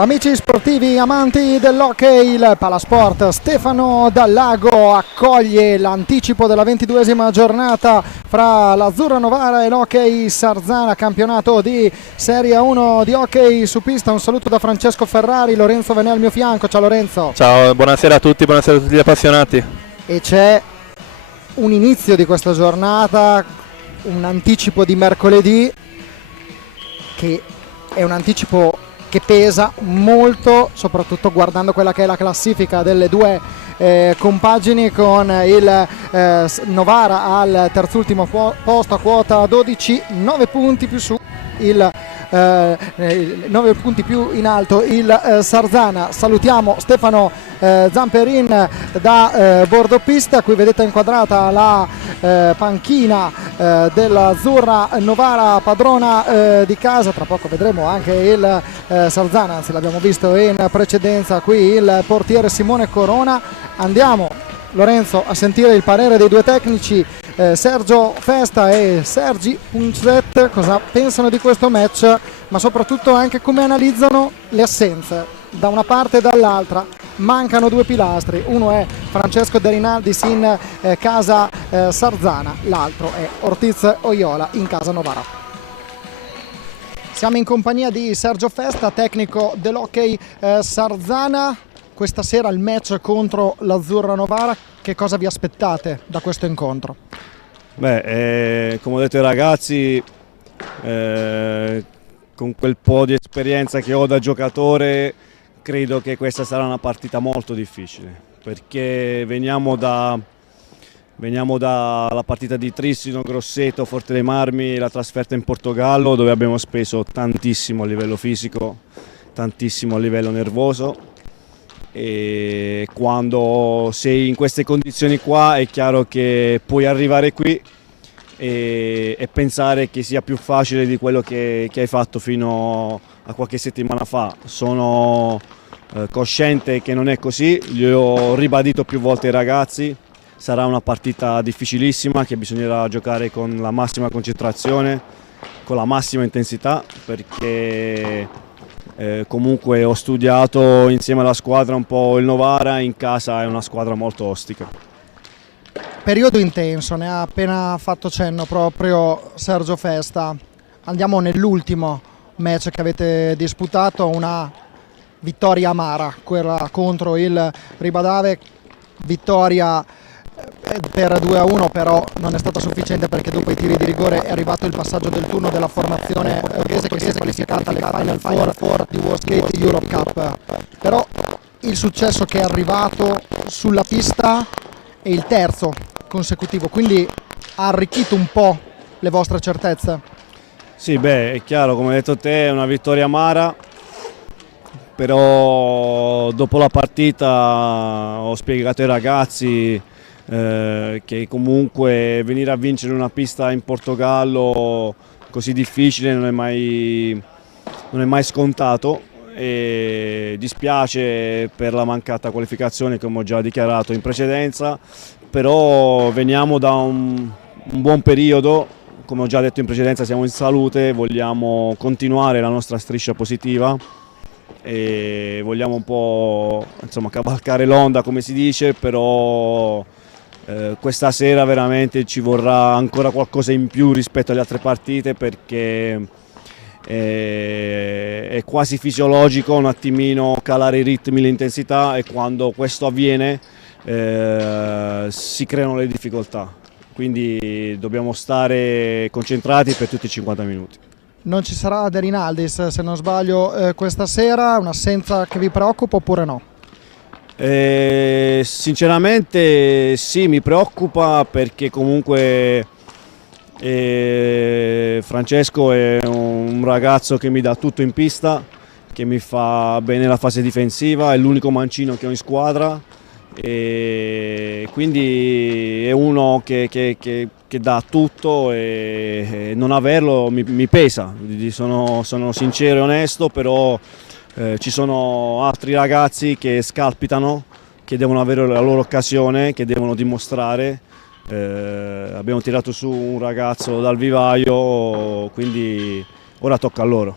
Amici sportivi, amanti dell'hockey, il Palasport Stefano Dal Lago accoglie l'anticipo della 22esima giornata fra l'Azzurra Novara e l'Hockey Sarzana, campionato di Serie 1 di hockey su pista. Un saluto da Francesco Ferrari, Lorenzo Venè al mio fianco. Ciao Lorenzo. Ciao, buonasera a tutti gli appassionati. E c'è un inizio di questa giornata, un anticipo di mercoledì che è un anticipo che pesa molto, soprattutto guardando quella che è la classifica delle due compagini, con il Novara al terzultimo posto a quota 12, 9 punti più su, 9 punti più in alto il Sarzana. Salutiamo Stefano Zamperin da bordopista. Qui vedete inquadrata la panchina dell'Azzurra Novara, padrona di casa. Tra poco vedremo anche il Sarzana, anzi l'abbiamo visto in precedenza, qui il portiere Simone Corona. Andiamo, Lorenzo, a sentire il parere dei due tecnici, Sergio Festa e Sergi Punzet, cosa pensano di questo match, ma soprattutto anche come analizzano le assenze da una parte e dall'altra. Mancano due pilastri, uno è Francesco De Rinaldis in casa Sarzana, l'altro è Ortiz Oiola in casa Novara. Siamo in compagnia di Sergio Festa, tecnico dell'Hockey Sarzana. Questa sera il match contro l'Azzurra Novara, che cosa vi aspettate da questo incontro? Come ho detto ai ragazzi, con quel po' di esperienza che ho da giocatore, credo che questa sarà una partita molto difficile, perché veniamo dalla partita di Trissino, Grosseto, Forte dei Marmi, la trasferta in Portogallo, dove abbiamo speso tantissimo a livello fisico, tantissimo a livello nervoso. E quando sei in queste condizioni qua è chiaro che puoi arrivare qui e pensare che sia più facile di quello che hai fatto fino a qualche settimana fa. Sono cosciente che non è così, gli ho ribadito più volte ai ragazzi, sarà una partita difficilissima che bisognerà giocare con la massima concentrazione, con la massima intensità, perché comunque ho studiato insieme alla squadra un po' il Novara, in casa è una squadra molto ostica. Periodo intenso, ne ha appena fatto cenno proprio Sergio Festa. Andiamo nell'ultimo match che avete disputato, una vittoria amara, quella contro il Ribadave, vittoria per 2-1, però non è stata sufficiente, perché dopo i tiri di rigore è arrivato il passaggio del turno della formazione portoghese, che si è qualificata alle Final Four di World Skate Europe Cup. Però il successo che è arrivato sulla pista è il terzo consecutivo, quindi ha arricchito un po' le vostre certezze. Sì, è chiaro, come hai detto te, è una vittoria amara, però dopo la partita ho spiegato ai ragazzi che comunque venire a vincere una pista in Portogallo così difficile non è mai scontato, e dispiace per la mancata qualificazione, come ho già dichiarato in precedenza, però veniamo da un buon periodo, come ho già detto in precedenza siamo in salute, vogliamo continuare la nostra striscia positiva e vogliamo un po', insomma, cavalcare l'onda, come si dice, però questa sera veramente ci vorrà ancora qualcosa in più rispetto alle altre partite, perché è quasi fisiologico un attimino calare i ritmi, l'intensità, e quando questo avviene si creano le difficoltà, quindi dobbiamo stare concentrati per tutti i 50 minuti. Non ci sarà De Rinaldis, se non sbaglio, questa sera, un'assenza che vi preoccupa oppure no? Sinceramente sì, mi preoccupa, perché comunque Francesco è un ragazzo che mi dà tutto in pista, che mi fa bene la fase difensiva, è l'unico mancino che ho in squadra, e quindi è uno che dà tutto, e non averlo mi pesa, sono sincero e onesto, però ci sono altri ragazzi che scalpitano, che devono avere la loro occasione, che devono dimostrare. Abbiamo tirato su un ragazzo dal vivaio, quindi ora tocca a loro.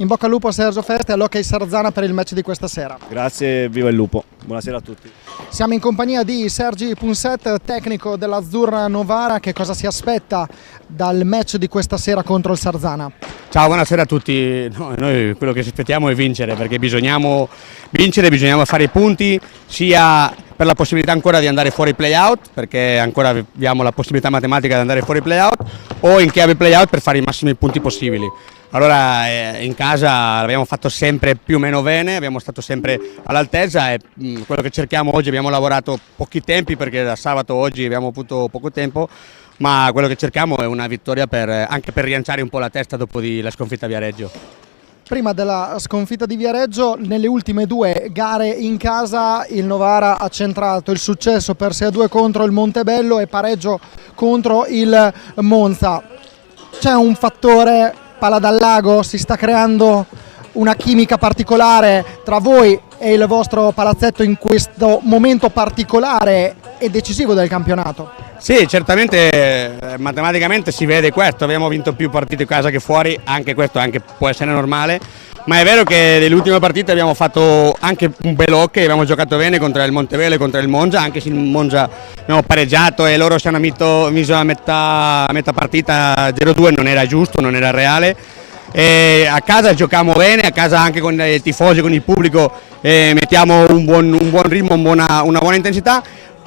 In bocca al lupo a Sergio Feste e all'Hockey Sarzana per il match di questa sera. Grazie, viva il lupo. Buonasera a tutti. Siamo in compagnia di Sergi Punset, tecnico dell'Azzurra Novara. Che cosa si aspetta dal match di questa sera contro il Sarzana? Ciao, buonasera a tutti. Noi quello che ci aspettiamo è vincere, perché bisognamo vincere, bisognava fare i punti, sia per la possibilità ancora di andare fuori play-out, perché ancora abbiamo la possibilità matematica di andare fuori play-out, o in chiave play-out per fare i massimi punti possibili. Allora in casa l'abbiamo fatto sempre più o meno bene, abbiamo stato sempre all'altezza e quello che cerchiamo oggi, abbiamo lavorato pochi tempi perché da sabato oggi abbiamo avuto poco tempo, ma quello che cerchiamo è una vittoria anche per rilanciare un po' la testa dopo la sconfitta a Viareggio. Prima della sconfitta di Viareggio, nelle ultime 2 gare in casa il Novara ha centrato il successo per 6-2 contro il Montebello e pareggio contro il Monza. C'è un fattore palla dal lago? Si sta creando una chimica particolare tra voi e il vostro palazzetto in questo momento particolare e decisivo del campionato? Sì, certamente matematicamente si vede questo, abbiamo vinto più partite in casa che fuori, anche questo può essere normale, ma è vero che nelle ultime partite abbiamo fatto anche un bel hockey, abbiamo giocato bene contro il Montebello e contro il Monza, anche se il Monza abbiamo pareggiato e loro si hanno messo a metà partita 0-2, non era giusto, non era reale. E a casa giochiamo bene, a casa anche con i tifosi, con il pubblico mettiamo un buon ritmo, una buona intensità.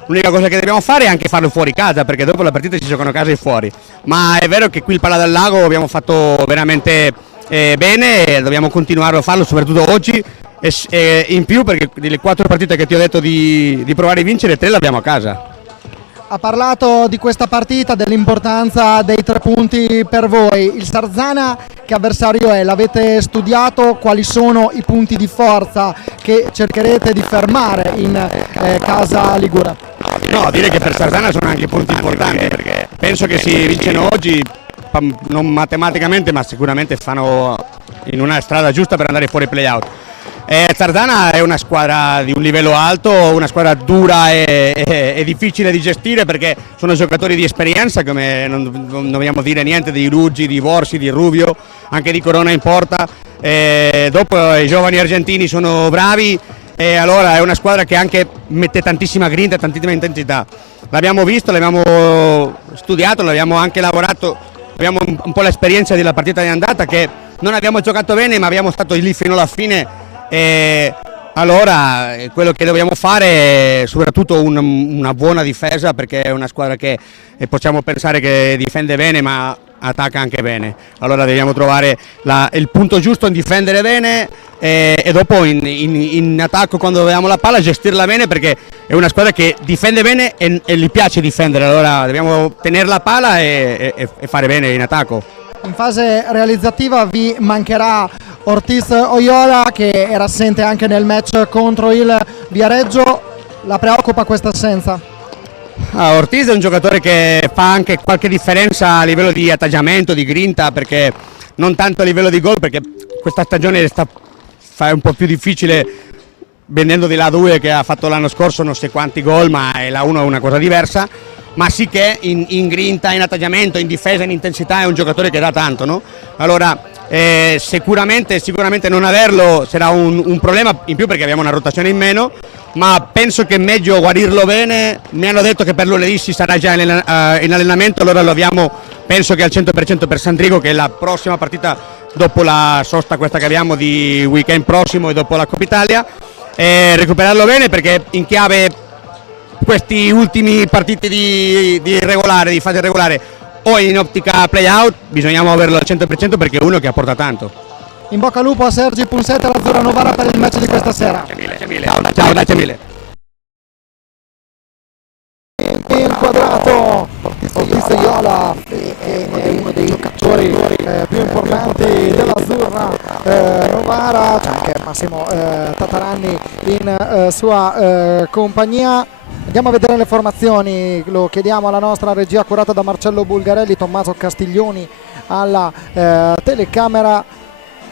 L'unica cosa che dobbiamo fare è anche farlo fuori casa, perché dopo la partita si giocano a casa e fuori, ma è vero che qui il Palla del Lago abbiamo fatto veramente bene e dobbiamo continuare a farlo soprattutto oggi e in più, perché delle 4 partite che ti ho detto di provare a vincere 3 le abbiamo a casa. Ha parlato di questa partita, dell'importanza dei 3 punti per voi. Il Sarzana che avversario è? L'avete studiato? Quali sono i punti di forza che cercherete di fermare in casa ligure? No, dire che per Sarzana sono anche punti importanti, perché penso che si vincono oggi, non matematicamente ma sicuramente fanno in una strada giusta per andare fuori play-out. Sarzana è una squadra di un livello alto, una squadra dura e difficile di gestire, perché sono giocatori di esperienza, come non dobbiamo dire niente di Ruggi, di Borsi, di Rubio, anche di Corona in porta. Dopo i giovani argentini sono bravi e allora è una squadra che anche mette tantissima grinta e tantissima intensità. L'abbiamo visto, l'abbiamo studiato, l'abbiamo anche lavorato, abbiamo un po' l'esperienza della partita di andata che non abbiamo giocato bene ma abbiamo stato lì fino alla fine. E allora quello che dobbiamo fare è soprattutto una buona difesa, perché è una squadra che possiamo pensare che difende bene ma attacca anche bene, allora dobbiamo trovare il punto giusto in difendere bene e dopo in attacco, quando abbiamo la palla, gestirla bene, perché è una squadra che difende bene e gli piace difendere, allora dobbiamo tenere la palla e fare bene in attacco. In fase realizzativa vi mancherà Ortiz Oyola, che era assente anche nel match contro il Viareggio. La preoccupa questa assenza? Ortiz è un giocatore che fa anche qualche differenza a livello di atteggiamento, di grinta, perché non tanto a livello di gol, perché questa stagione fa un po' più difficile, venendo di la 2 che ha fatto l'anno scorso non so quanti gol, ma la 1 è una cosa diversa. Ma sì che in grinta, in atteggiamento, in difesa, in intensità è un giocatore che dà tanto, no? Allora sicuramente non averlo sarà un problema in più, perché abbiamo una rotazione in meno, ma penso che è meglio guarirlo bene. Mi hanno detto che per lunedì si sarà già in allenamento, allora lo abbiamo, penso che al 100% per Sandrigo, che è la prossima partita dopo la sosta questa che abbiamo di weekend prossimo e dopo la Coppa Italia, recuperarlo bene, perché in chiave questi ultimi partiti di fase regolare o in ottica play-out bisognamo averlo al 100%, perché è uno che apporta tanto. In bocca al lupo a Sergi Punset e all'Azzurra Novara per il match di questa sera. Ciao, grazie mille. Inquadrato Ortiz Oyola, è uno dei giocatori più importanti dell'Azzurra Novara. C'è anche Massimo Tataranni in sua compagnia. Andiamo a vedere le formazioni, lo chiediamo alla nostra regia curata da Marcello Bulgarelli, Tommaso Castiglioni alla telecamera.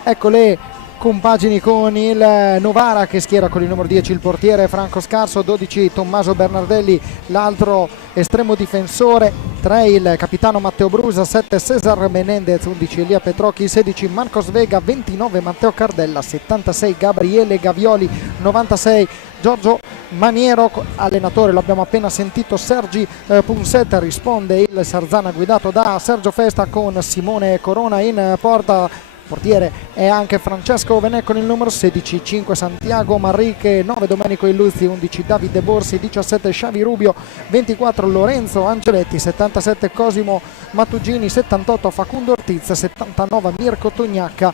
Ecco le compagini con il Novara che schiera con il numero 10 il portiere Franco Scarso, 12 Tommaso Bernardelli, l'altro estremo difensore, 3 il capitano Matteo Brusa, 7 Cesar Menendez, 11 Elia Petrocchi, 16 Marcos Vega, 29 Matteo Cardella, 76 Gabriele Gavioli, 96 Giorgio Maniero. Allenatore, l'abbiamo appena sentito, Sergi Punset. Risponde il Sarzana guidato da Sergio Festa con Simone Corona in porta. Portiere è anche Francesco Venè con il numero 16, 5 Santiago Marriche, 9 Domenico Illuzzi, 11 Davide Borsi, 17 Xavi Rubio, 24 Lorenzo Angeletti, 77 Cosimo Mattugini, 78 Facundo Ortiz, 79 Mirko Tognacca.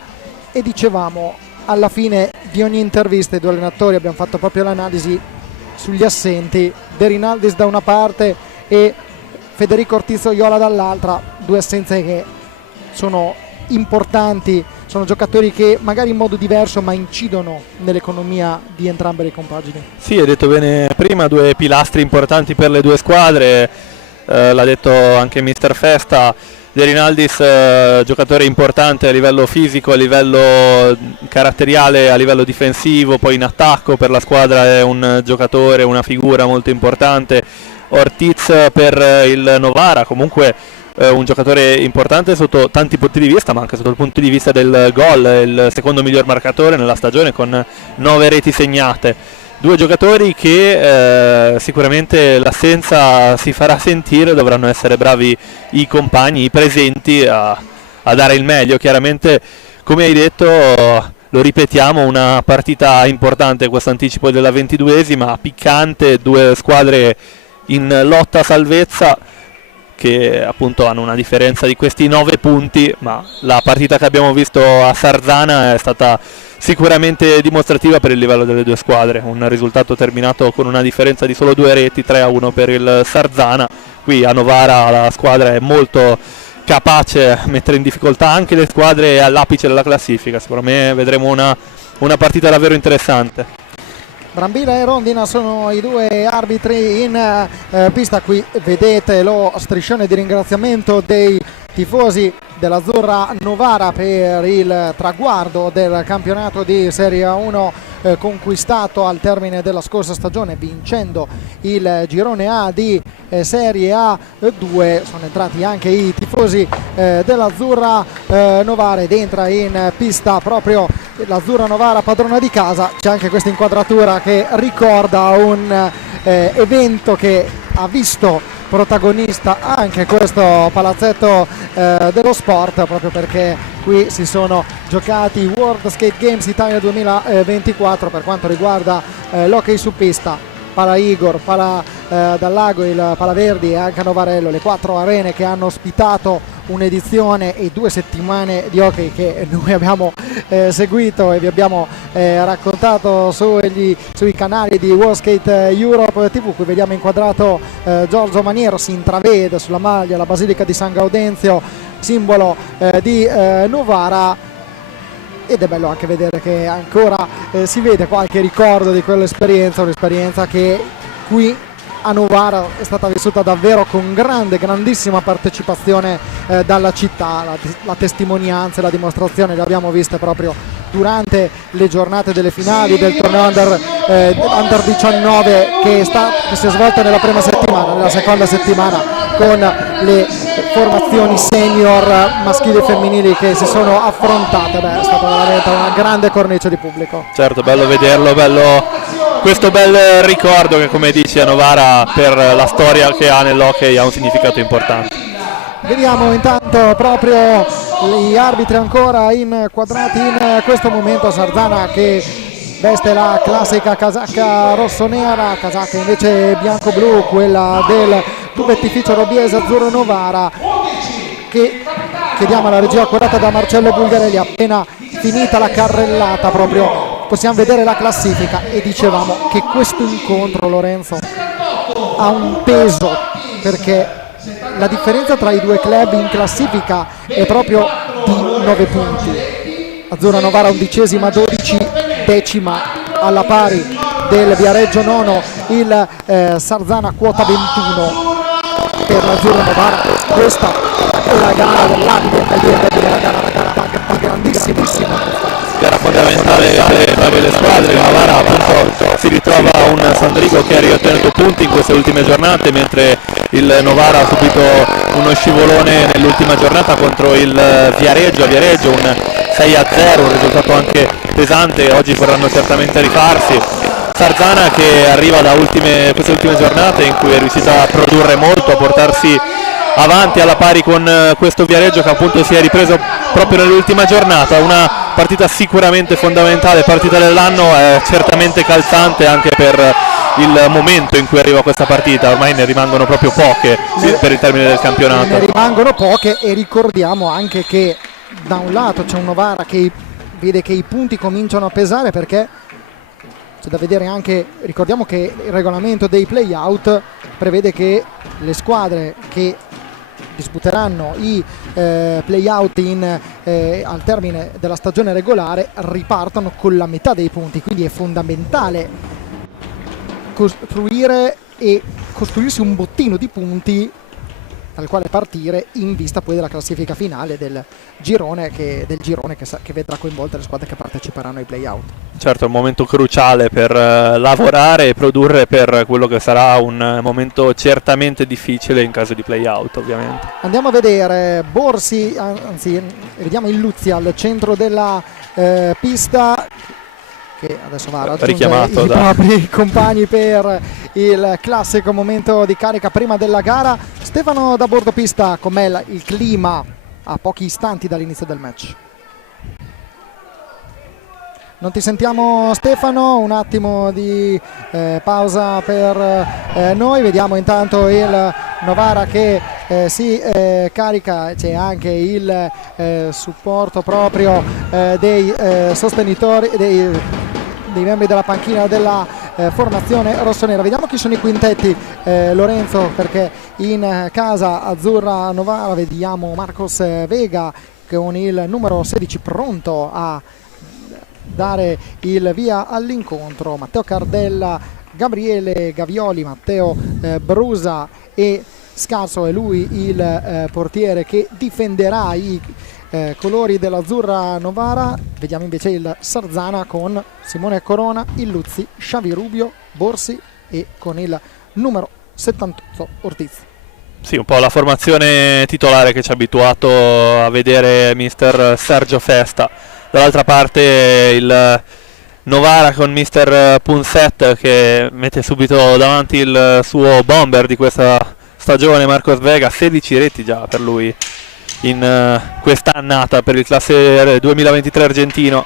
E dicevamo, alla fine di ogni intervista i due allenatori abbiamo fatto proprio l'analisi sugli assenti, De Rinaldis da una parte e Federico Ortiz-Oiola dall'altra, due assenze che sono importanti, sono giocatori che magari in modo diverso ma incidono nell'economia di entrambe le compagini. Sì, hai detto bene prima, due pilastri importanti per le due squadre, l'ha detto anche Mister Festa. De Rinaldis, giocatore importante a livello fisico, a livello caratteriale, a livello difensivo, poi in attacco per la squadra è un giocatore, una figura molto importante. Ortiz per il Novara, comunque un giocatore importante sotto tanti punti di vista, ma anche sotto il punto di vista del gol, il secondo miglior marcatore nella stagione con 9 reti segnate. Due giocatori che sicuramente l'assenza si farà sentire, dovranno essere bravi i compagni, i presenti a dare il meglio. Chiaramente, come hai detto, lo ripetiamo, una partita importante, questo anticipo della 22esima, piccante, due squadre in lotta a salvezza che appunto hanno una differenza di questi 9 punti, ma la partita che abbiamo visto a Sarzana è stata sicuramente dimostrativa per il livello delle due squadre. Un risultato terminato con una differenza di solo 2 reti, 3-1 per il Sarzana. Qui a Novara la squadra è molto capace a mettere in difficoltà anche le squadre all'apice della classifica. Sicuramente vedremo una partita davvero interessante. Brambilla e Rondina sono i due arbitri in pista. Qui vedete lo striscione di ringraziamento dei tifosi dell'Azzurra Novara per il traguardo del campionato di Serie A1 conquistato al termine della scorsa stagione, vincendo il girone A di Serie A2. Sono entrati anche i tifosi dell'Azzurra Novara ed entra in pista proprio l'Azzurra Novara, padrona di casa. C'è anche questa inquadratura che ricorda un evento che ha visto protagonista anche questo palazzetto dello sport, proprio perché qui si sono giocati i World Skate Games Italia 2024 per quanto riguarda l'hockey su pista. Pala Igor, Pala Dal Lago, il Pala Verdi e anche a Novarello, le 4 arene che hanno ospitato un'edizione e 2 settimane di hockey che noi abbiamo seguito e vi abbiamo raccontato sui canali di World Skate Europe TV. Qui vediamo inquadrato Giorgio Maniero, si intravede sulla maglia la Basilica di San Gaudenzio, simbolo di Novara, ed è bello anche vedere che ancora si vede qualche ricordo di quell'esperienza, un'esperienza che qui a Novara è stata vissuta davvero con grandissima partecipazione dalla città. La testimonianza e la dimostrazione le abbiamo viste proprio durante le giornate delle finali del torneo under 19 che si è svolta nella prima settimana. Nella seconda settimana con le formazioni senior maschili e femminili che si sono affrontate. È stata veramente una grande cornice di pubblico. Certo, bello vederlo, bello questo bel ricordo che, come dici, a Novara per la storia che ha nell'hockey ha un significato importante. Vediamo intanto proprio gli arbitri ancora inquadrati in questo momento. Sarzana che veste la classica casacca rossonera, casacca invece bianco-blu, quella del tubettificio Robiese Azzurro Novara, che chiediamo alla regia accurata da Marcello Bulgarelli. Appena finita la carrellata proprio possiamo vedere la classifica e dicevamo che questo incontro, Lorenzo, ha un peso perché la differenza tra i due club in classifica è proprio di 9 punti. Azzurra Novara 11ª, 12ª alla pari del Viareggio nono, il Sarzana quota 21. Per l'Azzurra Novara questa è la gara dell'anno, una gara grandissima, Era fondamentale tra le squadre. Novara appunto si ritrova un Sandrigo che ha riottenuto punti in queste ultime giornate, mentre il Novara ha subito uno scivolone nell'ultima giornata contro il Viareggio, un 6-0, un risultato anche pesante. Oggi vorranno certamente rifarsi. Sarzana che arriva da queste ultime giornate in cui è riuscita a produrre molto, a portarsi avanti alla pari con questo Viareggio che appunto si è ripreso proprio nell'ultima giornata. Una partita sicuramente fondamentale, partita dell'anno, è certamente calzante anche per il momento in cui arriva questa partita. Ormai ne rimangono proprio poche per il termine del campionato. Ne rimangono poche, e ricordiamo anche che da un lato c'è un Novara che vede che i punti cominciano a pesare, perché c'è da vedere anche, ricordiamo che il regolamento dei play-out prevede che le squadre che disputeranno i play-out al termine della stagione regolare ripartano con la metà dei punti, quindi è fondamentale costruire e costruirsi un bottino di punti dal quale partire in vista poi della classifica finale del girone che vedrà coinvolte le squadre che parteciperanno ai play-out. Certo, è un momento cruciale per lavorare e produrre per quello che sarà un momento certamente difficile in caso di play-out, ovviamente. Andiamo a vedere Borsi, anzi vediamo il Luzzi al centro della pista, che adesso va a raggiungere i propri compagni per il classico momento di carica prima della gara. Stefano da bordo pista, com'è il clima a pochi istanti dall'inizio del match? Non ti sentiamo, Stefano, un attimo di pausa per noi. Vediamo intanto il Novara che si carica, c'è anche il supporto proprio dei sostenitori, dei membri della panchina della formazione rossonera. Vediamo chi sono i quintetti, Lorenzo, perché in casa azzurra Novara vediamo Marcos Vega con il numero 16 pronto a dare il via all'incontro, Matteo Cardella, Gabriele Gavioli, Matteo Brusa e Scarso è lui il portiere che difenderà i colori dell'azzurra Novara. Vediamo invece il Sarzana con Simone Corona, il Luzzi, Xavi Rubio, Borsi e con il numero 78 Ortiz. Sì, un po' la formazione titolare che ci ha abituato a vedere mister Sergio Festa. Dall'altra parte il Novara con mister Punset che mette subito davanti il suo bomber di questa stagione, Marcos Vega, 16 reti già per lui in questa annata per il classe 2023 argentino.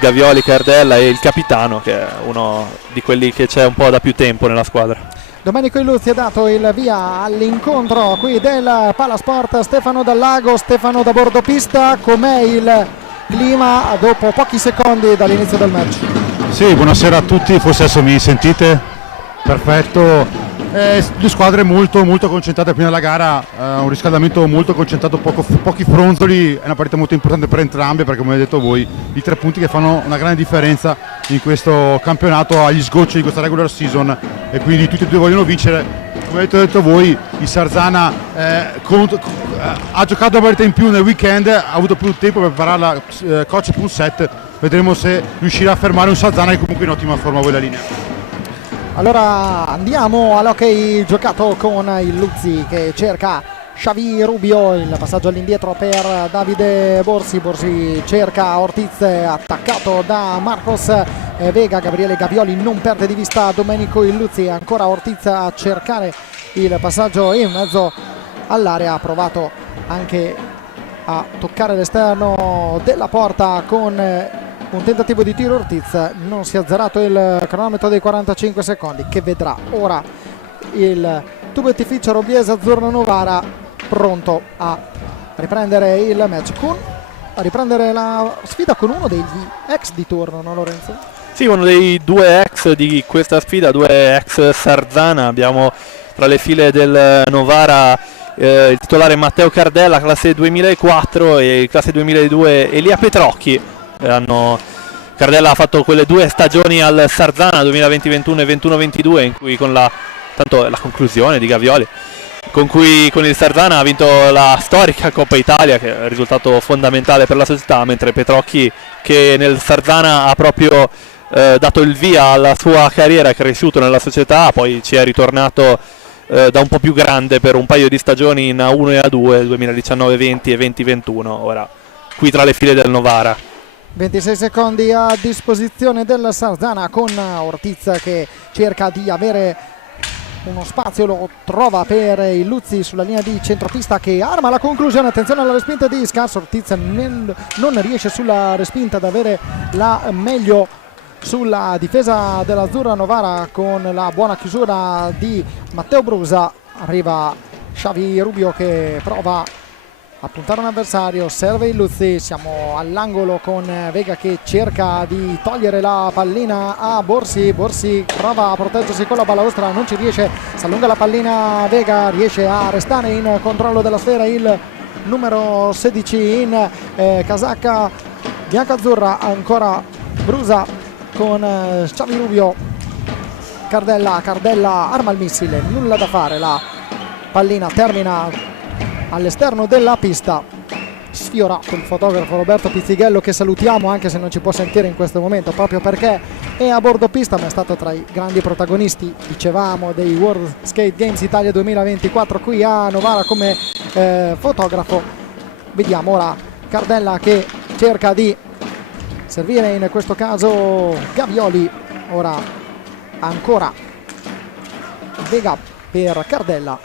Gavioli, Cardella e il capitano, che è uno di quelli che c'è un po' da più tempo nella squadra. Domenico Illuzzi ha dato il via all'incontro qui del Palasport. Stefano Dallago, Stefano da bordo pista, com'è il clima dopo pochi secondi dall'inizio del match? Sì, buonasera a tutti, forse adesso mi sentite? Perfetto. Due squadre molto concentrate prima della gara, un riscaldamento molto concentrato, pochi fronzoli. È una partita molto importante per entrambe, perché come avete detto voi, i 3 punti che fanno una grande differenza in questo campionato agli sgocci di questa regular season, e quindi tutti e due vogliono vincere. Come avete detto voi, il Sarzana ha giocato una partita in più nel weekend, ha avuto più tempo per prepararla, coach Punset. Vedremo se riuscirà a fermare un Sarzana che comunque in ottima forma voi la linea. Allora andiamo all'hockey giocato con il Luzzi che cerca Xavi Rubio, il passaggio all'indietro per Davide Borsi cerca Ortiz, attaccato da Marcos Vega. Gabriele Gavioli non perde di vista Domenico Illuzzi, ancora Ortiz a cercare il passaggio in mezzo all'area, ha provato anche a toccare l'esterno della porta con un tentativo di tiro Ortiz, non si è azzerato il cronometro dei 45 secondi che vedrà ora il tubettificio Robiese Azzurro Novara pronto a riprendere il match, a riprendere la sfida con uno degli ex di turno, no Lorenzo? Sì, uno dei 2 ex di questa sfida, 2 ex Sarzana. Abbiamo tra le file del Novara il titolare Matteo Cardella, classe 2004, e il classe 2002 Elia Petrocchi. Cardella ha fatto quelle 2 stagioni al Sarzana 2020-21 e 21-22 in cui tanto la conclusione di Gavioli, con cui con il Sarzana ha vinto la storica Coppa Italia, che è un risultato fondamentale per la società, mentre Petrocchi, che nel Sarzana ha proprio dato il via alla sua carriera, è cresciuto nella società, poi ci è ritornato da un po' più grande per un paio di stagioni in A1 e A2, 2019-20 e 2021, ora qui tra le file del Novara. 26 secondi a disposizione del Sarzana, con Ortiz che cerca di avere uno spazio, lo trova per il Luzzi sulla linea di centropista che arma la conclusione. Attenzione alla respinta di Scarso, Ortiz non riesce sulla respinta ad avere la meglio sulla difesa dell'Azzurra Novara, con la buona chiusura di Matteo Brusa. Arriva Xavi Rubio che prova a puntare un avversario, serve il Luzzi, siamo all'angolo con Vega che cerca di togliere la pallina a Borsi. Borsi prova a proteggersi con la balaustra, non ci riesce, si allunga la pallina Vega, riesce a restare in controllo della sfera il numero 16 in casacca bianca-azzurra. Ancora Brusa con Xavi Rubio, Cardella arma il missile, nulla da fare, la pallina termina all'esterno della pista. Sfiorato il fotografo Roberto Pizzighello, che salutiamo anche se non ci può sentire in questo momento, proprio perché è a bordo pista, ma è stato tra i grandi protagonisti, dicevamo, dei World Skate Games Italia 2024 qui a Novara come fotografo. Vediamo ora Cardella che cerca di servire, in questo caso Gavioli. Ora ancora Vega per Cardella,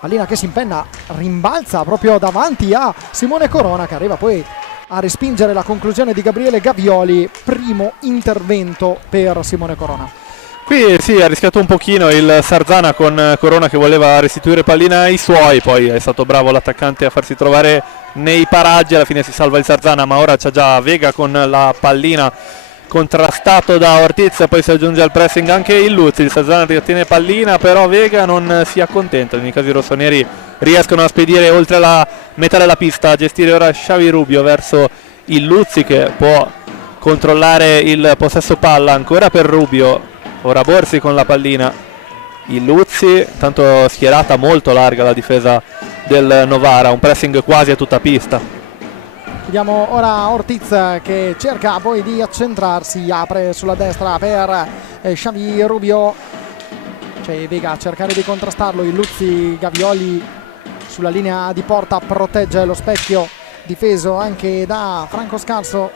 pallina che si impenna, rimbalza proprio davanti a Simone Corona, che arriva poi a respingere la conclusione di Gabriele Gavioli. Primo intervento per Simone Corona. Qui sì, ha rischiato un pochino il Sarzana con Corona che voleva restituire pallina ai suoi, poi è stato bravo l'attaccante a farsi trovare nei paraggi, alla fine si salva il Sarzana, ma ora c'è già Vega con la pallina, contrastato da Ortiz, poi si aggiunge al pressing anche il Luzzi. Il Sarzana ottiene pallina, però Vega non si accontenta. In caso i rossoneri riescono a spedire oltre la metà della pista, a gestire ora Xavi Rubio verso il Luzzi che può controllare il possesso palla, ancora per Rubio, ora Borsi con la pallina, il Luzzi, tanto schierata molto larga la difesa del Novara, un pressing quasi a tutta pista. Vediamo ora Ortiz che cerca poi di accentrarsi, apre sulla destra per Xavi Rubio, c'è Vega a cercare di contrastarlo, il Luzzi. Gavioli sulla linea di porta protegge lo specchio, difeso anche da Franco Scarso,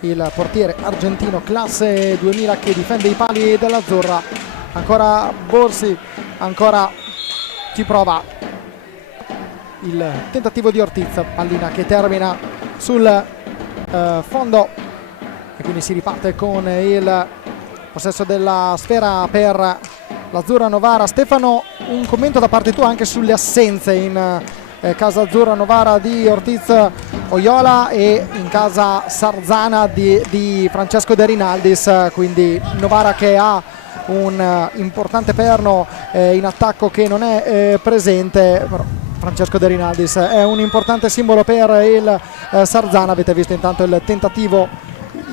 il portiere argentino classe 2000 che difende i pali dell'Azzurra. Ancora Borsi, ancora ci prova il tentativo di Ortiz, pallina che termina sul fondo e quindi si riparte con il possesso della sfera per l'Azzurra Novara. Stefano, un commento da parte tua anche sulle assenze in casa Azzurra Novara di Ortiz Oyola e in casa Sarzana di Francesco De Rinaldis, quindi Novara che ha un importante perno in attacco che non è presente, però Francesco De Rinaldis è un importante simbolo per il Sarzana. Avete visto intanto il tentativo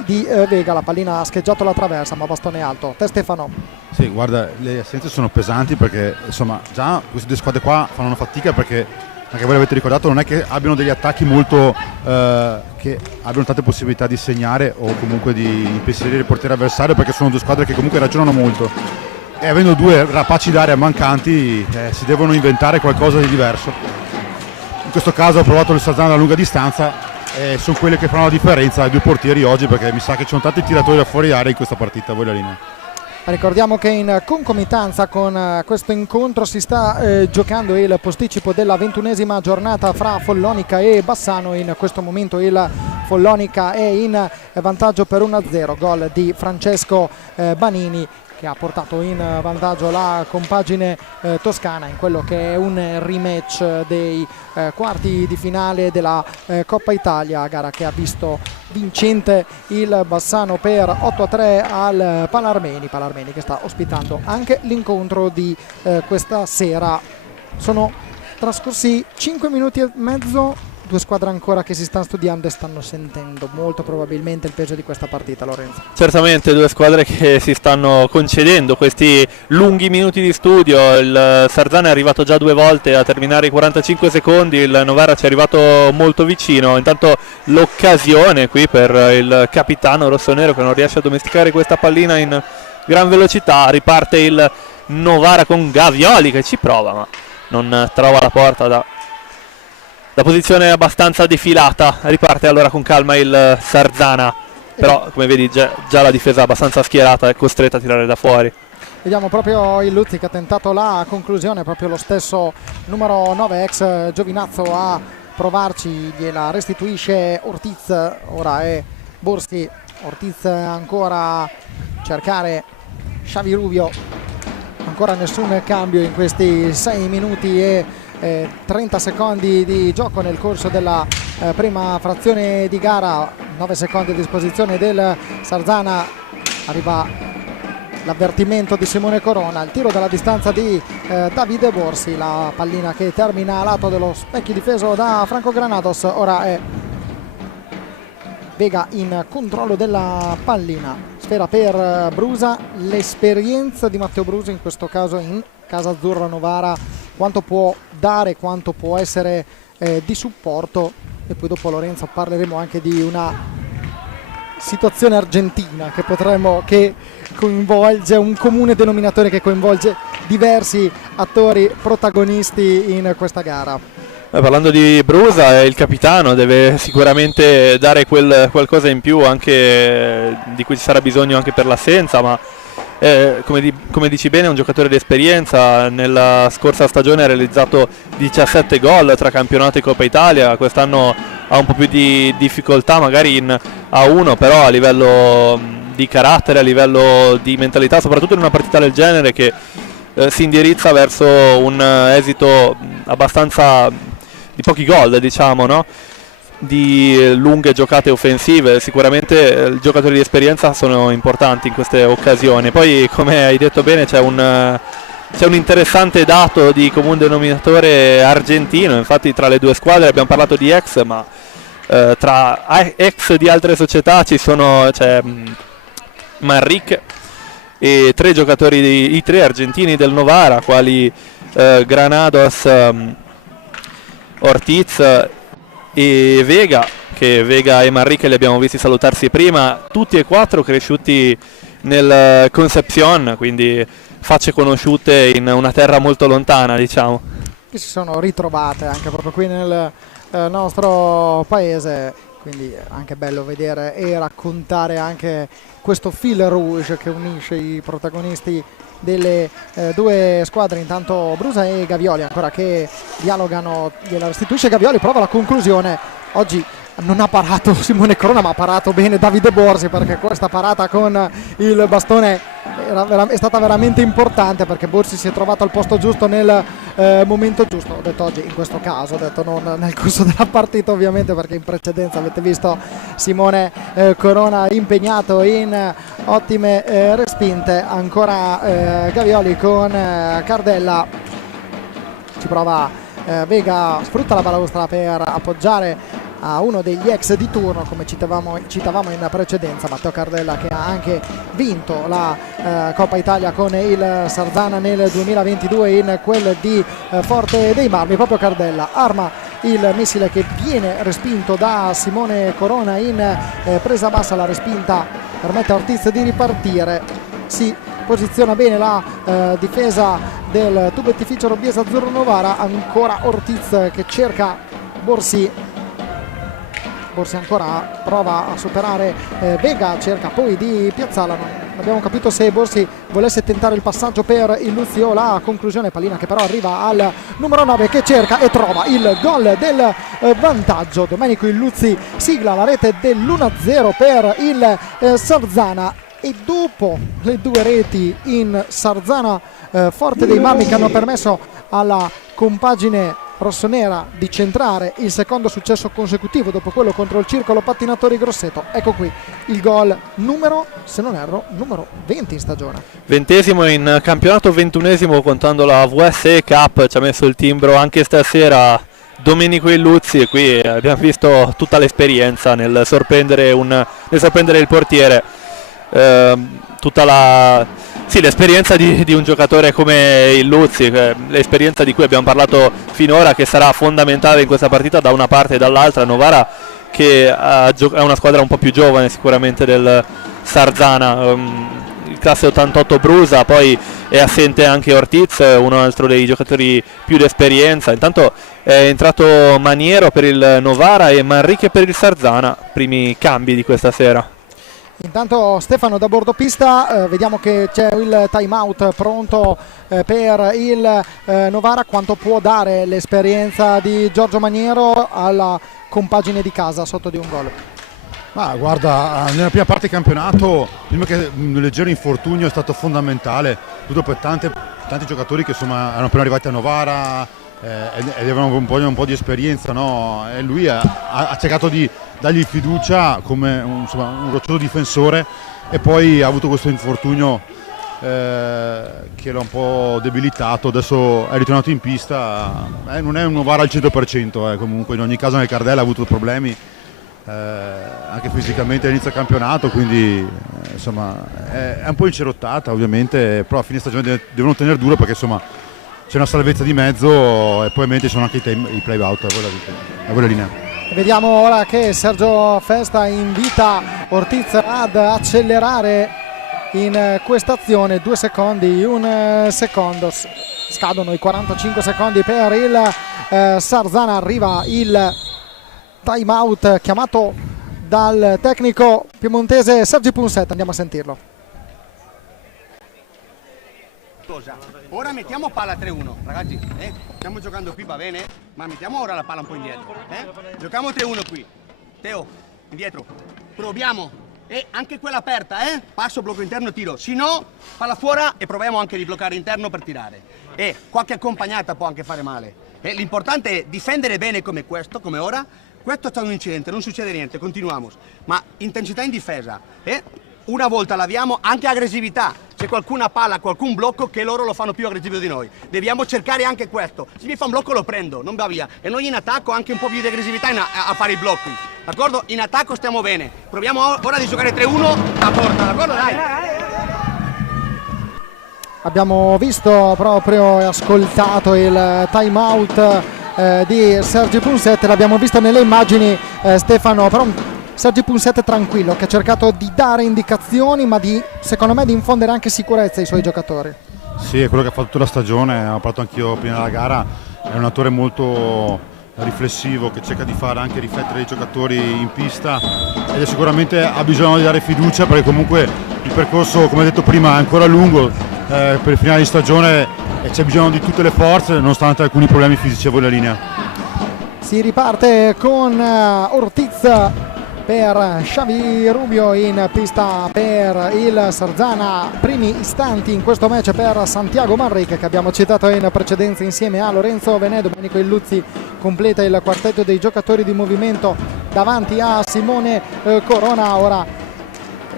di Vega, la pallina ha scheggiato la traversa ma bastone alto. Te Stefano? Sì, guarda, le assenze sono pesanti perché insomma già queste due squadre qua fanno una fatica, perché anche voi l'avete ricordato, non è che abbiano degli attacchi molto che abbiano tante possibilità di segnare o comunque di impensierire il portiere avversario, perché sono due squadre che comunque ragionano molto. E avendo due rapaci d'aria mancanti si devono inventare qualcosa di diverso. In questo caso ho provato il Sarzana da lunga distanza e sono quelle che fanno la differenza ai due portieri oggi, perché mi sa che ci sono tanti tiratori da fuori area in questa partita. Voi la linea. Ricordiamo che in concomitanza con questo incontro si sta giocando il posticipo della 21esima giornata fra Follonica e Bassano. In questo momento il Follonica è in vantaggio per 1-0, gol di Francesco Banini che ha portato in vantaggio la compagine toscana in quello che è un rematch dei quarti di finale della Coppa Italia, gara che ha visto vincente il Bassano per 8-3 al Palarmeni che sta ospitando anche l'incontro di questa sera. Sono trascorsi 5 minuti e mezzo due squadre ancora che si stanno studiando e stanno sentendo molto probabilmente il peso di questa partita, Lorenzo. Certamente due squadre che si stanno concedendo questi lunghi minuti di studio. Il Sarzana è arrivato già 2 volte a terminare i 45 secondi, il Novara ci è arrivato molto vicino. Intanto l'occasione qui per il capitano rossonero che non riesce a domesticare questa pallina in gran velocità. Riparte il Novara con Gavioli che ci prova ma non trova la porta da posizione abbastanza defilata. Riparte allora con calma il Sarzana, però come vedi già la difesa abbastanza schierata, è costretta a tirare da fuori. Vediamo proprio il Luzzi che ha tentato la conclusione, proprio lo stesso numero 9 ex Giovinazzo a provarci, gliela restituisce Ortiz, ora è Borski. Ortiz ancora a cercare Xavi Rubio, ancora nessun cambio in questi 6 minuti e 30 secondi di gioco nel corso della prima frazione di gara. 9 secondi a disposizione del Sarzana, arriva l'avvertimento di Simone Corona, il tiro dalla distanza di Davide Borsi, la pallina che termina a lato dello specchio difeso da Franco Granados. Ora è Vega in controllo della pallina, sfera per Brusa, l'esperienza di Matteo Brusa in questo caso in casa azzurra Novara, quanto può dare, quanto può essere di supporto. E poi dopo, Lorenzo, parleremo anche di una situazione argentina che coinvolge un comune denominatore, che coinvolge diversi attori protagonisti in questa gara. Parlando di Brusa, il capitano deve sicuramente dare qualcosa in più, anche di cui ci sarà bisogno anche per l'assenza, ma come dici bene è un giocatore di esperienza. Nella scorsa stagione ha realizzato 17 gol tra campionato e Coppa Italia, quest'anno ha un po' più di difficoltà magari in A1, però a livello di carattere, a livello di mentalità, soprattutto in una partita del genere che si indirizza verso un esito abbastanza di pochi gol, diciamo, no? Di lunghe giocate offensive, sicuramente i giocatori di esperienza sono importanti in queste occasioni. Poi, come hai detto bene, c'è un interessante dato di comune denominatore argentino. Infatti tra le due squadre abbiamo parlato di ex, ma tra ex di altre società c'è Manrique e 3 giocatori, i 3 argentini del Novara, quali Granados, Ortiz e Vega, che Vega e Manrique li abbiamo visti salutarsi prima, tutti e 4 cresciuti nel Concepción, quindi facce conosciute in una terra molto lontana, diciamo. Che si sono ritrovate anche proprio qui nel nostro paese, quindi è anche bello vedere e raccontare anche questo fil rouge che unisce i protagonisti delle due squadre. Intanto Brusa e Gavioli ancora che dialogano, gliela restituisce Gavioli, prova la conclusione. Oggi non ha parato Simone Corona, ma ha parato bene Davide Borsi, perché questa parata con il bastone è stata veramente importante, perché Borsi si è trovato al posto giusto nel momento giusto. Ho detto oggi in questo caso, ho detto non nel corso della partita ovviamente, perché in precedenza avete visto Simone Corona impegnato in ottime respinte. Ancora Gavioli con Cardella, ci prova Vega, sfrutta la balaustra per appoggiare a uno degli ex di turno, come citavamo in precedenza, Matteo Cardella, che ha anche vinto la Coppa Italia con il Sarzana nel 2022 in quel di Forte dei Marmi. Proprio Cardella arma il missile che viene respinto da Simone Corona in presa bassa. La respinta permette a Ortiz di ripartire, si posiziona bene la difesa del tubettificio Robbiese Azzurro Novara. Ancora Ortiz che cerca Borsi ancora prova a superare Vega, cerca poi di piazzarla. Non abbiamo capito se Borsi volesse tentare il passaggio per il Luzio. La conclusione, pallina che però arriva al numero 9 che cerca e trova il gol del vantaggio. Domenico Illuzzi sigla la rete dell'1-0 per il Sarzana. E dopo le 2 reti in Sarzana Forte dei Marmi, che hanno permesso alla compagine rossonera di centrare il secondo successo consecutivo dopo quello contro il Circolo Pattinatori Grosseto, ecco qui il gol numero, se non erro, numero 20 in stagione. 20esimo in campionato, 21esimo contando la VSE Cup. Ci ha messo il timbro anche stasera Domenico Illuzzi, e qui abbiamo visto tutta l'esperienza nel sorprendere il portiere, l'esperienza di un giocatore come Illuzzi, l'esperienza di cui abbiamo parlato finora, che sarà fondamentale in questa partita da una parte e dall'altra. Novara che è una squadra un po' più giovane sicuramente del Sarzana, il classe 88 Brusa, poi è assente anche Ortiz, un altro dei giocatori più d'esperienza. Intanto è entrato Maniero per il Novara e Manrique per il Sarzana, primi cambi di questa sera. Intanto Stefano da bordo pista, vediamo che c'è il time out pronto per il Novara. Quanto può dare l'esperienza di Giorgio Maniero alla compagine di casa sotto di un gol? Ma guarda, nella prima parte del campionato, prima che un leggero infortunio è stato fondamentale, tutto per tanti giocatori che insomma erano appena arrivati a Novara ed avevano un po' di esperienza, no? E lui ha cercato di dargli fiducia come un roccioso difensore, e poi ha avuto questo infortunio che l'ha un po' debilitato. Adesso è ritornato in pista, non è un Novara al 100%, comunque in ogni caso nel Cardella ha avuto problemi anche fisicamente all'inizio del campionato, quindi insomma è un po' incerottata ovviamente, però a fine stagione devono tenere duro, perché insomma c'è una salvezza di mezzo e poi ovviamente ci sono anche i play out a quella linea. Vediamo ora che Sergio Festa invita Ortiz ad accelerare in questa azione. 2 secondi, 1 secondo, scadono i 45 secondi per il Sarzana. Arriva il time out chiamato dal tecnico piemontese Sergi Punset, andiamo a sentirlo. Ora mettiamo palla 3-1, ragazzi, stiamo giocando qui, va bene? Ma mettiamo ora la palla un po' indietro, giochiamo 3-1 qui. Teo, indietro, proviamo, e anche quella aperta, passo, blocco interno, tiro, se no palla fuori e proviamo anche di bloccare interno per tirare, e qualche accompagnata può anche fare male, l'importante è difendere bene come questo, come ora. Questo è stato un incidente, non succede niente, continuiamo, ma intensità in difesa, una volta laviamo anche aggressività. C'è qualcuna palla, qualcun blocco che loro lo fanno più aggressivo di noi. Dobbiamo cercare anche questo. Se mi fa un blocco lo prendo, non va via. E noi in attacco anche un po' più di aggressività a fare i blocchi. D'accordo? In attacco stiamo bene. Proviamo ora di giocare 3-1 a porta, d'accordo? Dai! Abbiamo visto proprio e ascoltato il time out di Sergi Punset, l'abbiamo visto nelle immagini, Stefano, però Sergi Punset tranquillo, che ha cercato di dare indicazioni, ma secondo me di infondere anche sicurezza ai suoi giocatori. Sì, è quello che ha fatto tutta la stagione, ho parlato anch'io prima della gara, è un attore molto riflessivo che cerca di fare anche riflettere i giocatori in pista, ed è sicuramente ha bisogno di dare fiducia, perché comunque il percorso, come detto prima, è ancora lungo per il finale di stagione e c'è bisogno di tutte le forze nonostante alcuni problemi fisici a voi la linea. Si riparte con Ortiz per Xavi Rubio in pista per il Sarzana. Primi istanti in questo match per Santiago Manrique, che abbiamo citato in precedenza insieme a Lorenzo Venedo. Domenico Illuzzi completa il quartetto dei giocatori di movimento davanti a Simone Corona. Ora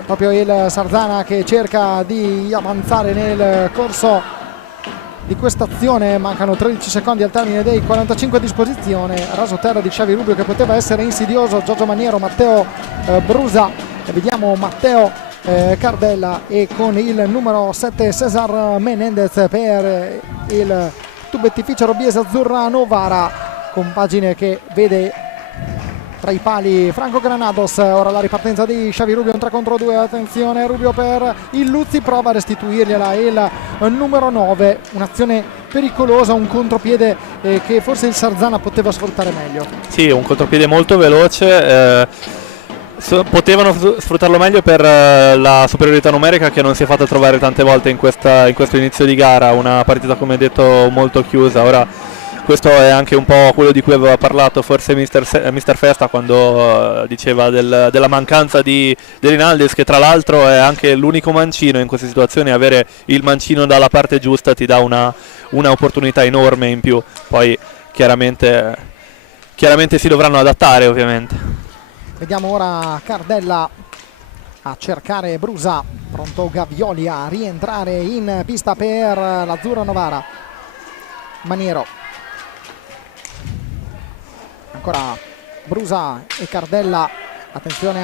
proprio il Sarzana che cerca di avanzare nel corso di questa azione. Mancano 13 secondi al termine dei 45 a disposizione. Raso terra di Xavi Rubio che poteva essere insidioso. Giorgio Maniero, Matteo Brusa, e vediamo Matteo Cardella, e con il numero 7 Cesar Menendez per il tubettificio Robbiese Azzurra Novara. Compagine che vede tra i pali Franco Granados. Ora la ripartenza di Xavi Rubio, un 3 contro 2, attenzione, Rubio per Illuzzi, prova a restituirgliela il numero 9, un'azione pericolosa, un contropiede che forse il Sarzana poteva sfruttare meglio. Sì, un contropiede molto veloce, potevano sfruttarlo meglio per la superiorità numerica che non si è fatta trovare tante volte in questo inizio di gara, una partita come detto molto chiusa. Ora questo è anche un po' quello di cui aveva parlato forse Mister Festa quando diceva della mancanza di Rinaldis, che tra l'altro è anche l'unico mancino in queste situazioni. Avere il mancino dalla parte giusta ti dà una opportunità enorme in più. Poi chiaramente si dovranno adattare ovviamente. Vediamo ora Cardella a cercare Brusa, pronto Gavioli a rientrare in pista per l'Azzurra Novara. Maniero ancora Brusa e Cardella, attenzione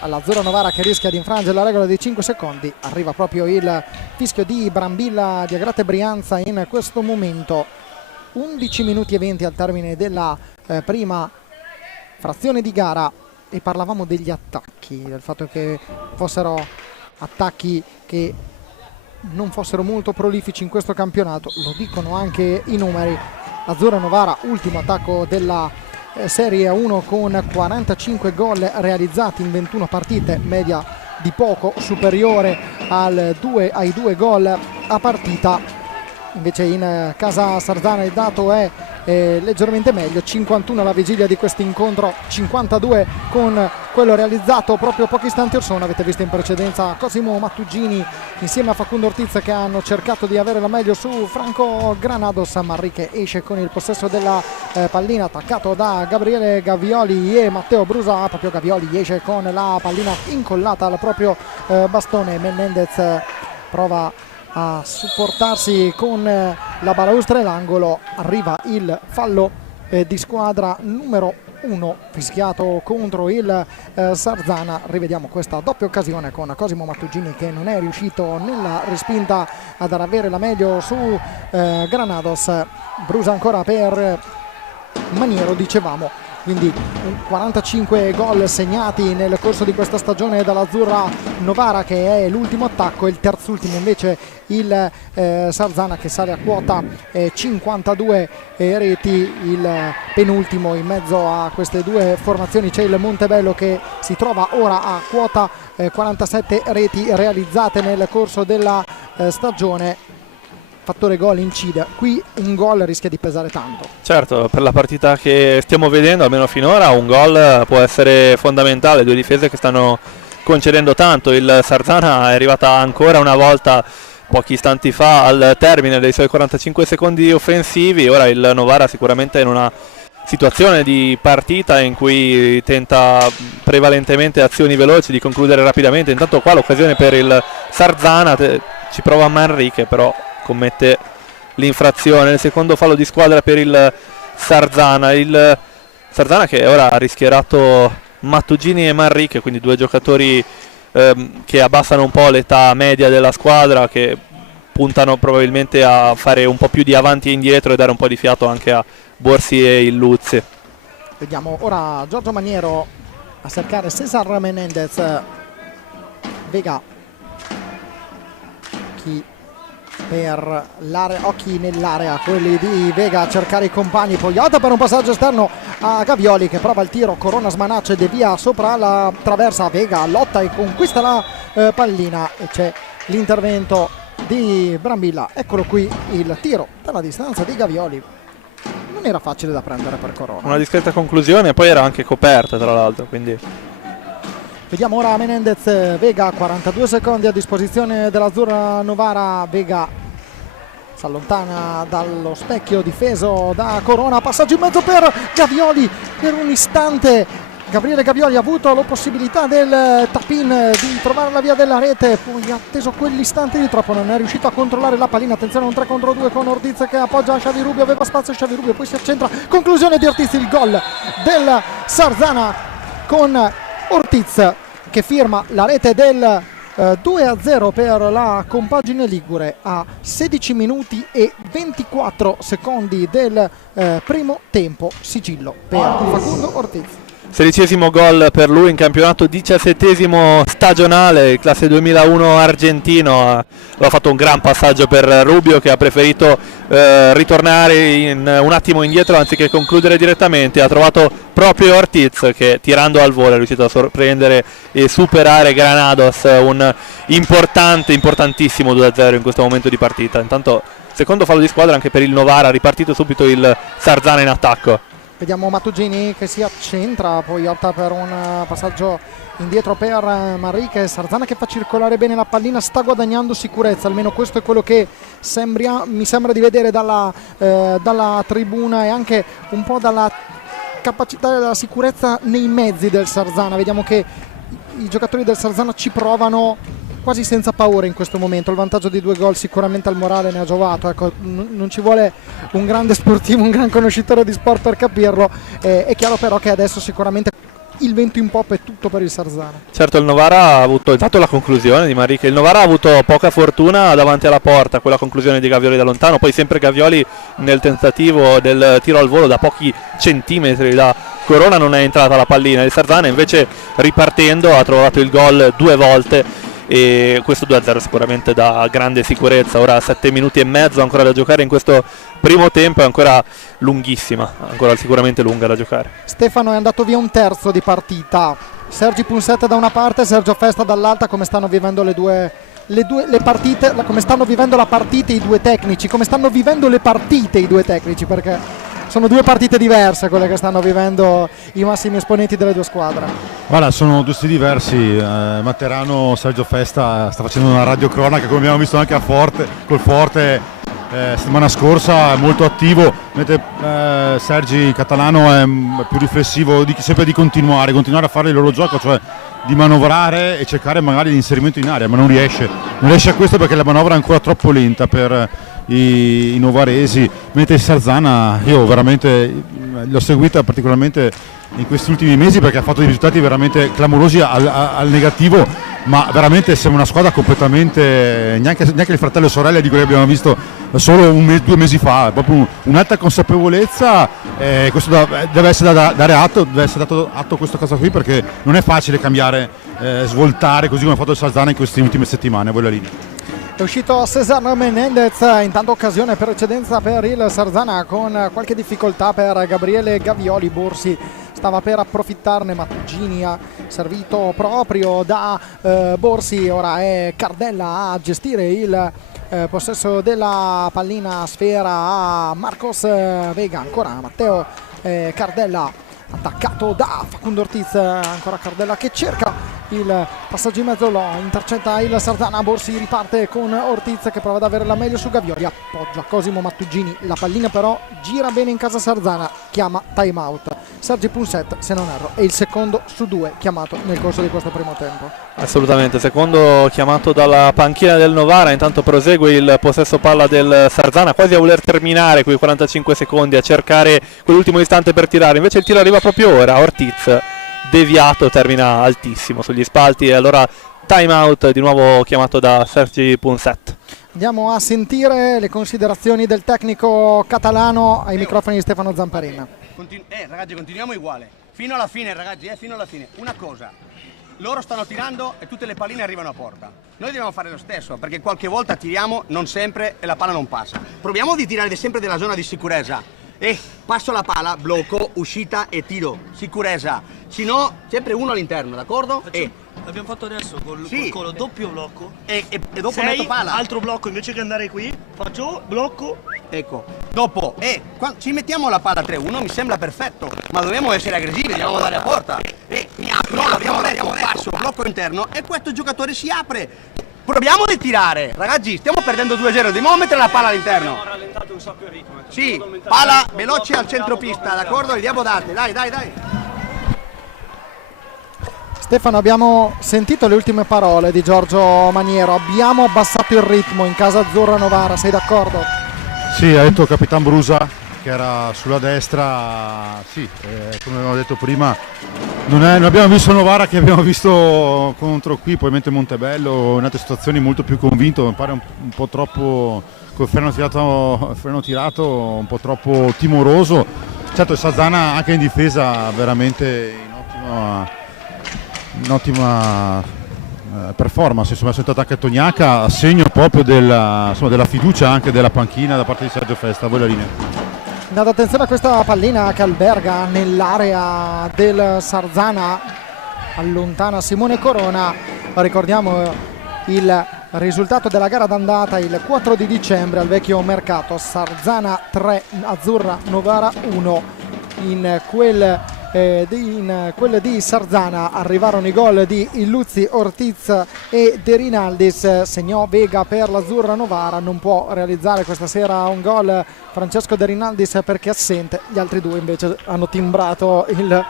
all'Azzurra Novara che rischia di infrangere la regola dei 5 secondi, arriva proprio il fischio di Brambilla di Agrate Brianza in questo momento. 11 minuti e 20 al termine della prima frazione di gara, e parlavamo degli attacchi, del fatto che fossero attacchi che non fossero molto prolifici in questo campionato, lo dicono anche i numeri. Azzurra Novara, ultimo attacco della Serie 1 con 45 gol realizzati in 21 partite, media di poco superiore ai 2 gol a partita. Invece in casa Sarzana il dato è leggermente meglio, 51 alla vigilia di questo incontro, 52 con quello realizzato proprio pochi istanti or sono. Avete visto in precedenza Cosimo Mattugini insieme a Facundo Ortiz che hanno cercato di avere la meglio su Franco Granados. Manrique esce con il possesso della pallina, attaccato da Gabriele Gavioli e Matteo Brusa. Proprio Gavioli esce con la pallina incollata al proprio bastone. Menendez prova a supportarsi con la balaustra e l'angolo, arriva il fallo di squadra numero 1 fischiato contro il Sarzana. Rivediamo questa doppia occasione con Cosimo Mattugini che non è riuscito nella respinta ad avere la meglio su Granados. Brusa ancora per Maniero, dicevamo. Quindi 45 gol segnati nel corso di questa stagione dall'Azzurra Novara, che è l'ultimo attacco, il terzultimo invece il Sarzana che sale a quota 52 reti. Il penultimo in mezzo a queste due formazioni c'è il Montebello che si trova ora a quota 47 reti realizzate nel corso della stagione. Fattore gol incide, qui un gol rischia di pesare tanto. Certo, per la partita che stiamo vedendo, almeno finora, un gol può essere fondamentale. Due difese che stanno concedendo tanto. Il Sarzana è arrivata ancora una volta pochi istanti fa al termine dei suoi 45 secondi offensivi. Ora il Novara sicuramente è in una situazione di partita in cui tenta prevalentemente azioni veloci di concludere rapidamente. Intanto qua l'occasione per il Sarzana, ci prova Manrique, però commette l'infrazione. Il secondo fallo di squadra per il Sarzana che ora ha rischierato Mattugini e Manrique, quindi due giocatori che abbassano un po' l'età media della squadra, che puntano probabilmente a fare un po' più di avanti e indietro e dare un po' di fiato anche a Borsi e Illuzzi. Vediamo ora Giorgio Maniero a cercare Cesar Menendez. Vega per l'area, occhi nell'area, quelli di Vega a cercare i compagni. Pogliata per un passaggio esterno a Gavioli che prova il tiro, Corona smanaccia e devia sopra la traversa. Vega lotta e conquista la pallina e c'è l'intervento di Brambilla. Eccolo qui il tiro dalla distanza di Gavioli, non era facile da prendere per Corona. Una discreta conclusione, poi era anche coperta tra l'altro, quindi vediamo ora Menendez. Vega, 42 secondi a disposizione dell'Azzurra Novara. Vega si allontana dallo specchio difeso da Corona, passaggio in mezzo per Gavioli. Per un istante Gabriele Gavioli ha avuto la possibilità del tap-in, di trovare la via della rete, poi ha atteso quell'istante di troppo, non è riuscito a controllare la pallina. Attenzione, un 3 contro 2 con Ortiz che appoggia a Xavi Rubio, aveva spazio Xavi Rubio, poi si accentra, conclusione di Ortiz, il gol del Sarzana con Ortiz che firma la rete del 2-0 per la compagine ligure a 16 minuti e 24 secondi del primo tempo. Sigillo per Facundo Ortiz. 16° gol per lui in campionato, 17° stagionale, classe 2001 argentino. Ha fatto un gran passaggio per Rubio che ha preferito ritornare un attimo indietro anziché concludere direttamente. Ha trovato proprio Ortiz che tirando al volo è riuscito a sorprendere e superare Granados, un importantissimo 2-0 in questo momento di partita. Intanto secondo fallo di squadra anche per il Novara, ripartito subito il Sarzana in attacco. Vediamo Mattugini che si accentra, poi opta per un passaggio indietro per Manrique. Sarzana che fa circolare bene la pallina, sta guadagnando sicurezza, almeno questo è quello che mi sembra di vedere dalla tribuna, e anche un po' dalla capacità della sicurezza nei mezzi del Sarzana. Vediamo che i giocatori del Sarzana ci provano quasi senza paura in questo momento. Il vantaggio di 2 gol sicuramente al morale ne ha giovato, ecco, non ci vuole un grande sportivo, un gran conoscitore di sport per capirlo. È chiaro però che adesso sicuramente il vento in poppa è tutto per il Sarzana. Certo, il Novara ha avuto, intanto la conclusione di Mariche, il Novara ha avuto poca fortuna davanti alla porta, quella conclusione di Gavioli da lontano, poi sempre Gavioli nel tentativo del tiro al volo da pochi centimetri da Corona non è entrata la pallina. Il Sarzana invece, ripartendo, ha trovato il gol 2 volte, e questo 2-0 sicuramente dà grande sicurezza. Ora 7 minuti e mezzo ancora da giocare in questo primo tempo, è ancora lunghissima, ancora sicuramente lunga da giocare. Stefano, è andato via un terzo di partita, Sergi Punset da una parte, Sergio Festa dall'altra. Come stanno vivendo le partite, come stanno vivendo la partita i due tecnici, come stanno vivendo le partite i due tecnici, perché sono 2 partite diverse quelle che stanno vivendo i massimi esponenti delle 2 squadre. Guarda, sono 2 stili diversi. Materano, Sergio Festa sta facendo una radiocronaca, come abbiamo visto anche col Forte settimana scorsa, è molto attivo, mentre Sergi Catalano è più riflessivo, sempre di continuare a fare il loro gioco, cioè di manovrare e cercare magari l'inserimento in area, ma non riesce a questo perché la manovra è ancora troppo lenta per i novaresi, mentre il Sarzana io veramente l'ho seguita particolarmente in questi ultimi mesi perché ha fatto dei risultati veramente clamorosi al negativo, ma veramente sembra una squadra completamente, neanche il fratello e sorella di quelli che abbiamo visto solo 2 mesi fa, proprio un'alta consapevolezza, questo deve essere dare atto, deve essere dato atto a questa cosa qui, perché non è facile cambiare, svoltare così come ha fatto il Sarzana in queste ultime settimane. Voi la linea. È uscito César Menendez, intanto occasione per eccedenza per il Sarzana con qualche difficoltà per Gabriele Gavioli. Borsi stava per approfittarne, Mattugini ha servito proprio da Borsi. Ora è Cardella a gestire il possesso della pallina, sfera a Marcos Vega, ancora Matteo Cardella, attaccato da Facundo Ortiz, ancora Cardella che cerca il passaggio in mezzo, lo intercetta il Sarzana. Borsi riparte con Ortiz che prova ad avere la meglio su Gavioli, appoggia Cosimo Mattugini, la pallina però gira bene in casa Sarzana, chiama time out. Sergi Punset, se non erro, è il secondo su 2 chiamato nel corso di questo primo tempo. Assolutamente, secondo chiamato dalla panchina del Novara. Intanto prosegue il possesso palla del Sarzana, quasi a voler terminare quei 45 secondi, a cercare quell'ultimo istante per tirare, invece il tiro arriva proprio ora. Ortiz deviato, termina altissimo sugli spalti, e allora time out di nuovo chiamato da Sergi Punset. Andiamo a sentire le considerazioni del tecnico catalano ai microfoni di Stefano Zamparin. Ragazzi, continuiamo uguale fino alla fine, ragazzi, fino alla fine. Una cosa, loro stanno tirando e tutte le palline arrivano a porta. Noi dobbiamo fare lo stesso, perché qualche volta tiriamo non sempre e la palla non passa. Proviamo di tirare sempre della zona di sicurezza. Passo la palla, blocco, uscita e tiro, sicurezza. Se no, sempre uno all'interno, d'accordo? L'abbiamo fatto adesso con il doppio blocco. E dopo metto palla. Altro blocco, invece che andare qui, faccio blocco. Ecco, dopo, quando ci mettiamo la palla 3-1 mi sembra perfetto, ma dobbiamo essere aggressivi, dobbiamo andare a porta. Mi apro, l'abbiamo detto, passo, blocco interno e questo giocatore si apre. Proviamo di tirare, ragazzi, stiamo perdendo 2-0, dobbiamo mettere la palla all'interno. Abbiamo rallentato un sacco il ritmo. Sì, palla veloce al centropista, d'accordo? Vediamo date, dai. Stefano, abbiamo sentito le ultime parole di Giorgio Maniero, abbiamo abbassato il ritmo in casa azzurra Novara, sei d'accordo? Sì, ha detto il Capitan Brusa che era sulla destra, sì, come abbiamo detto prima, non abbiamo visto Novara che abbiamo visto contro qui, probabilmente Montebello, in altre situazioni molto più convinto, mi pare un po' troppo col freno tirato, un po' troppo timoroso. Certo il Sarzana anche in difesa veramente in ottima performance, insomma è stato anche Tognaca a segno proprio della fiducia anche della panchina da parte di Sergio Festa. Voi la linea. Date attenzione a questa pallina che alberga nell'area del Sarzana, allontana Simone Corona. Ricordiamo il risultato della gara d'andata il 4 di dicembre al vecchio mercato, Sarzana 3, Azzurra Novara 1. In quel in quelle di Sarzana arrivarono i gol di Illuzzi, Ortiz e De Rinaldis. Segnò Vega per l'Azzurra Novara, non può realizzare questa sera un gol Francesco De Rinaldis perché è assente. Gli altri due invece hanno timbrato il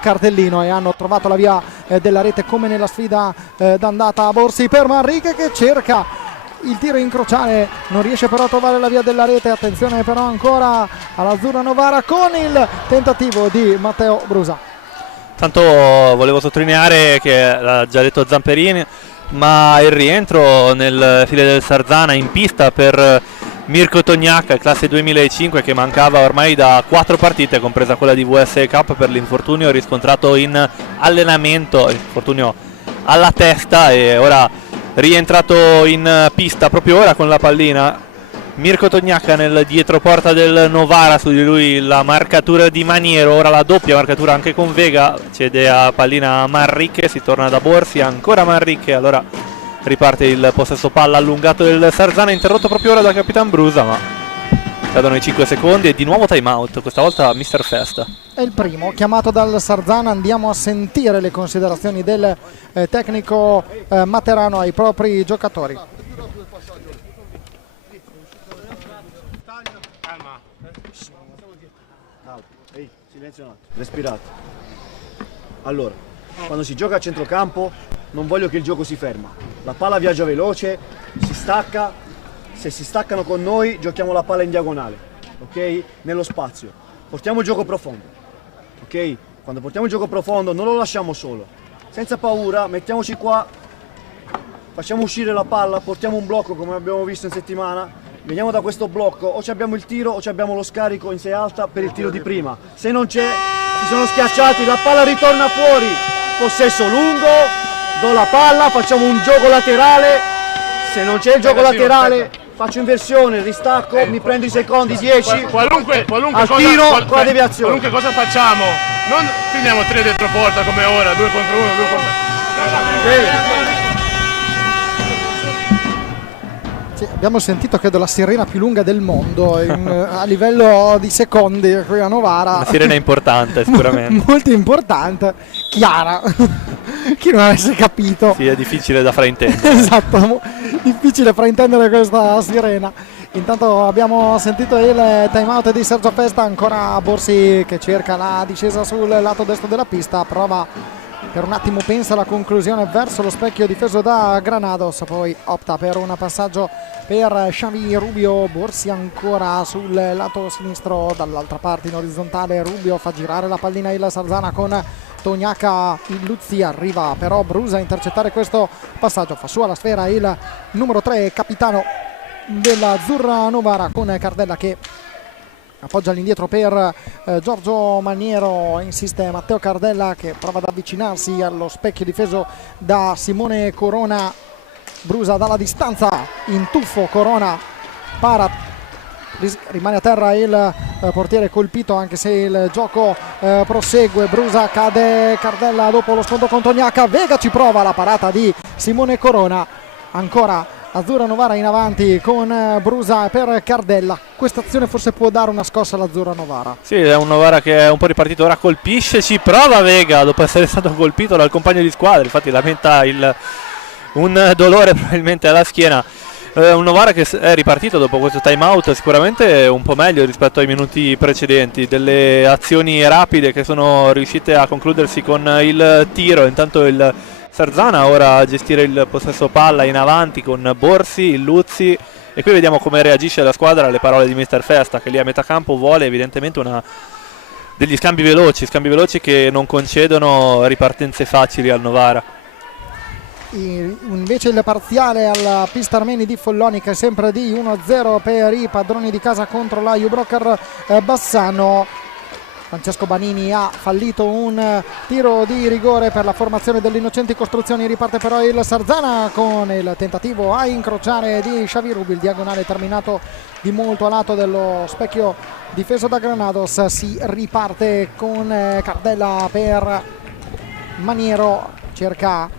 cartellino e hanno trovato la via della rete, come nella sfida d'andata a Borsi per Manrique, che cerca il tiro incrociare, non riesce però a trovare la via della rete. Attenzione però ancora all'Azzurra Novara con il tentativo di Matteo Brusa. Tanto volevo sottolineare che l'ha già detto Zamperini, ma il rientro nel file del Sarzana in pista per Mirko Tognac, classe 2005, che mancava ormai da 4 partite, compresa quella di VSA Cup per l'infortunio riscontrato in allenamento, infortunio alla testa, e ora rientrato in pista proprio ora con la pallina Mirko Tognac nel dietroporta del Novara. Su di lui la marcatura di Maniero, ora la doppia marcatura anche con Vega, cede a pallina Manrique, si torna da Borsi, ancora Manrique, allora riparte il possesso palla allungato del Sarzana, interrotto proprio ora da Capitan Brusa, ma cadono i 5 secondi e di nuovo time out, questa volta Mr. Festa. È il primo chiamato dal Sarzana. Andiamo a sentire le considerazioni del tecnico Materano ai propri giocatori. Ehi, silenzio un attimo, respirate. Allora, quando si gioca a centrocampo non voglio che il gioco si ferma. La palla viaggia veloce, si stacca. Se si staccano con noi giochiamo la palla in diagonale, ok? Nello spazio. Portiamo il gioco profondo, ok? Quando portiamo il gioco profondo non lo lasciamo solo. Senza paura, mettiamoci qua, facciamo uscire la palla, portiamo un blocco come abbiamo visto in settimana, veniamo da questo blocco, o ci abbiamo il tiro o ci abbiamo lo scarico in sei alta per il tiro di prima. Se non c'è, si sono schiacciati, la palla ritorna fuori, possesso lungo, do la palla, facciamo un gioco laterale. Se non c'è il gioco laterale faccio inversione, ristacco, mi prendo i secondi, 10, qualunque al tiro, con la deviazione. Qualunque cosa facciamo, non finiamo 3 dentro porta come ora, 2 contro 1, 2 contro... Sì, abbiamo sentito credo la sirena più lunga del mondo a livello di secondi qui a Novara. Una sirena importante sicuramente. Molto importante, chiara. Chi non avesse capito. Sì, è difficile da fraintendere. Esatto, difficile fraintendere questa sirena. Intanto abbiamo sentito il time out di Sergio Festa, ancora Borsi che cerca la discesa sul lato destro della pista, prova per un attimo, pensa alla conclusione verso lo specchio difeso da Granados, poi opta per un passaggio per Xavi Rubio. Borsi ancora sul lato sinistro, dall'altra parte in orizzontale Rubio fa girare la pallina il Sarzana con Tognac. Illuzzi, arriva però Brusa a intercettare questo passaggio, fa sua la sfera il numero 3 capitano dell'Azzurra Novara con Cardella che appoggia all'indietro per Giorgio Maniero. Insiste Matteo Cardella che prova ad avvicinarsi allo specchio difeso da Simone Corona. Brusa dalla distanza in tuffo, Corona para, rimane a terra il portiere colpito anche se il gioco prosegue. Brusa cade, Cardella dopo lo sfondo con Tognac, Vega ci prova, la parata di Simone Corona. Ancora Azzurra Novara in avanti con Brusa per Cardella. Questa azione forse può dare una scossa all'Azzurra Novara. Sì, è un Novara che è un po' ripartito, ora colpisce, ci prova Vega dopo essere stato colpito dal compagno di squadra, infatti lamenta un dolore probabilmente alla schiena. Un Novara che è ripartito dopo questo time out sicuramente un po' meglio rispetto ai minuti precedenti, delle azioni rapide che sono riuscite a concludersi con il tiro. Intanto il Sarzana ora a gestire il possesso palla in avanti con Borsi, Illuzzi, e qui vediamo come reagisce la squadra alle parole di Mr. Festa, che lì a metà campo vuole evidentemente degli scambi veloci che non concedono ripartenze facili al Novara. Invece il parziale alla pista Armeni di Follonica è sempre di 1-0 per i padroni di casa contro la Jubrocker Bassano. Francesco Banini ha fallito un tiro di rigore per la formazione delle Innocenti Costruzioni. Riparte però il Sarzana con il tentativo a incrociare di Xavi Rubi, il diagonale terminato di molto a lato dello specchio difeso da Granados. Si riparte con Cardella per Maniero, cerca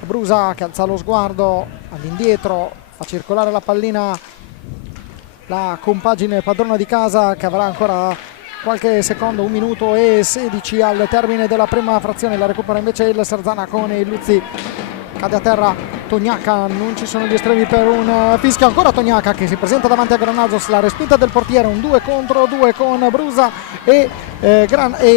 Brusa che alza lo sguardo all'indietro, fa circolare la pallina la compagine padrona di casa che avrà ancora qualche secondo, 1 minuto e 16 al termine della prima frazione. La recupera invece il Sarzana con il Luzzi, cade a terra Tognacca, non ci sono gli estremi per un fischio. Ancora Tognacca che si presenta davanti a Granados, la respinta del portiere, un 2 contro 2 con Brusa e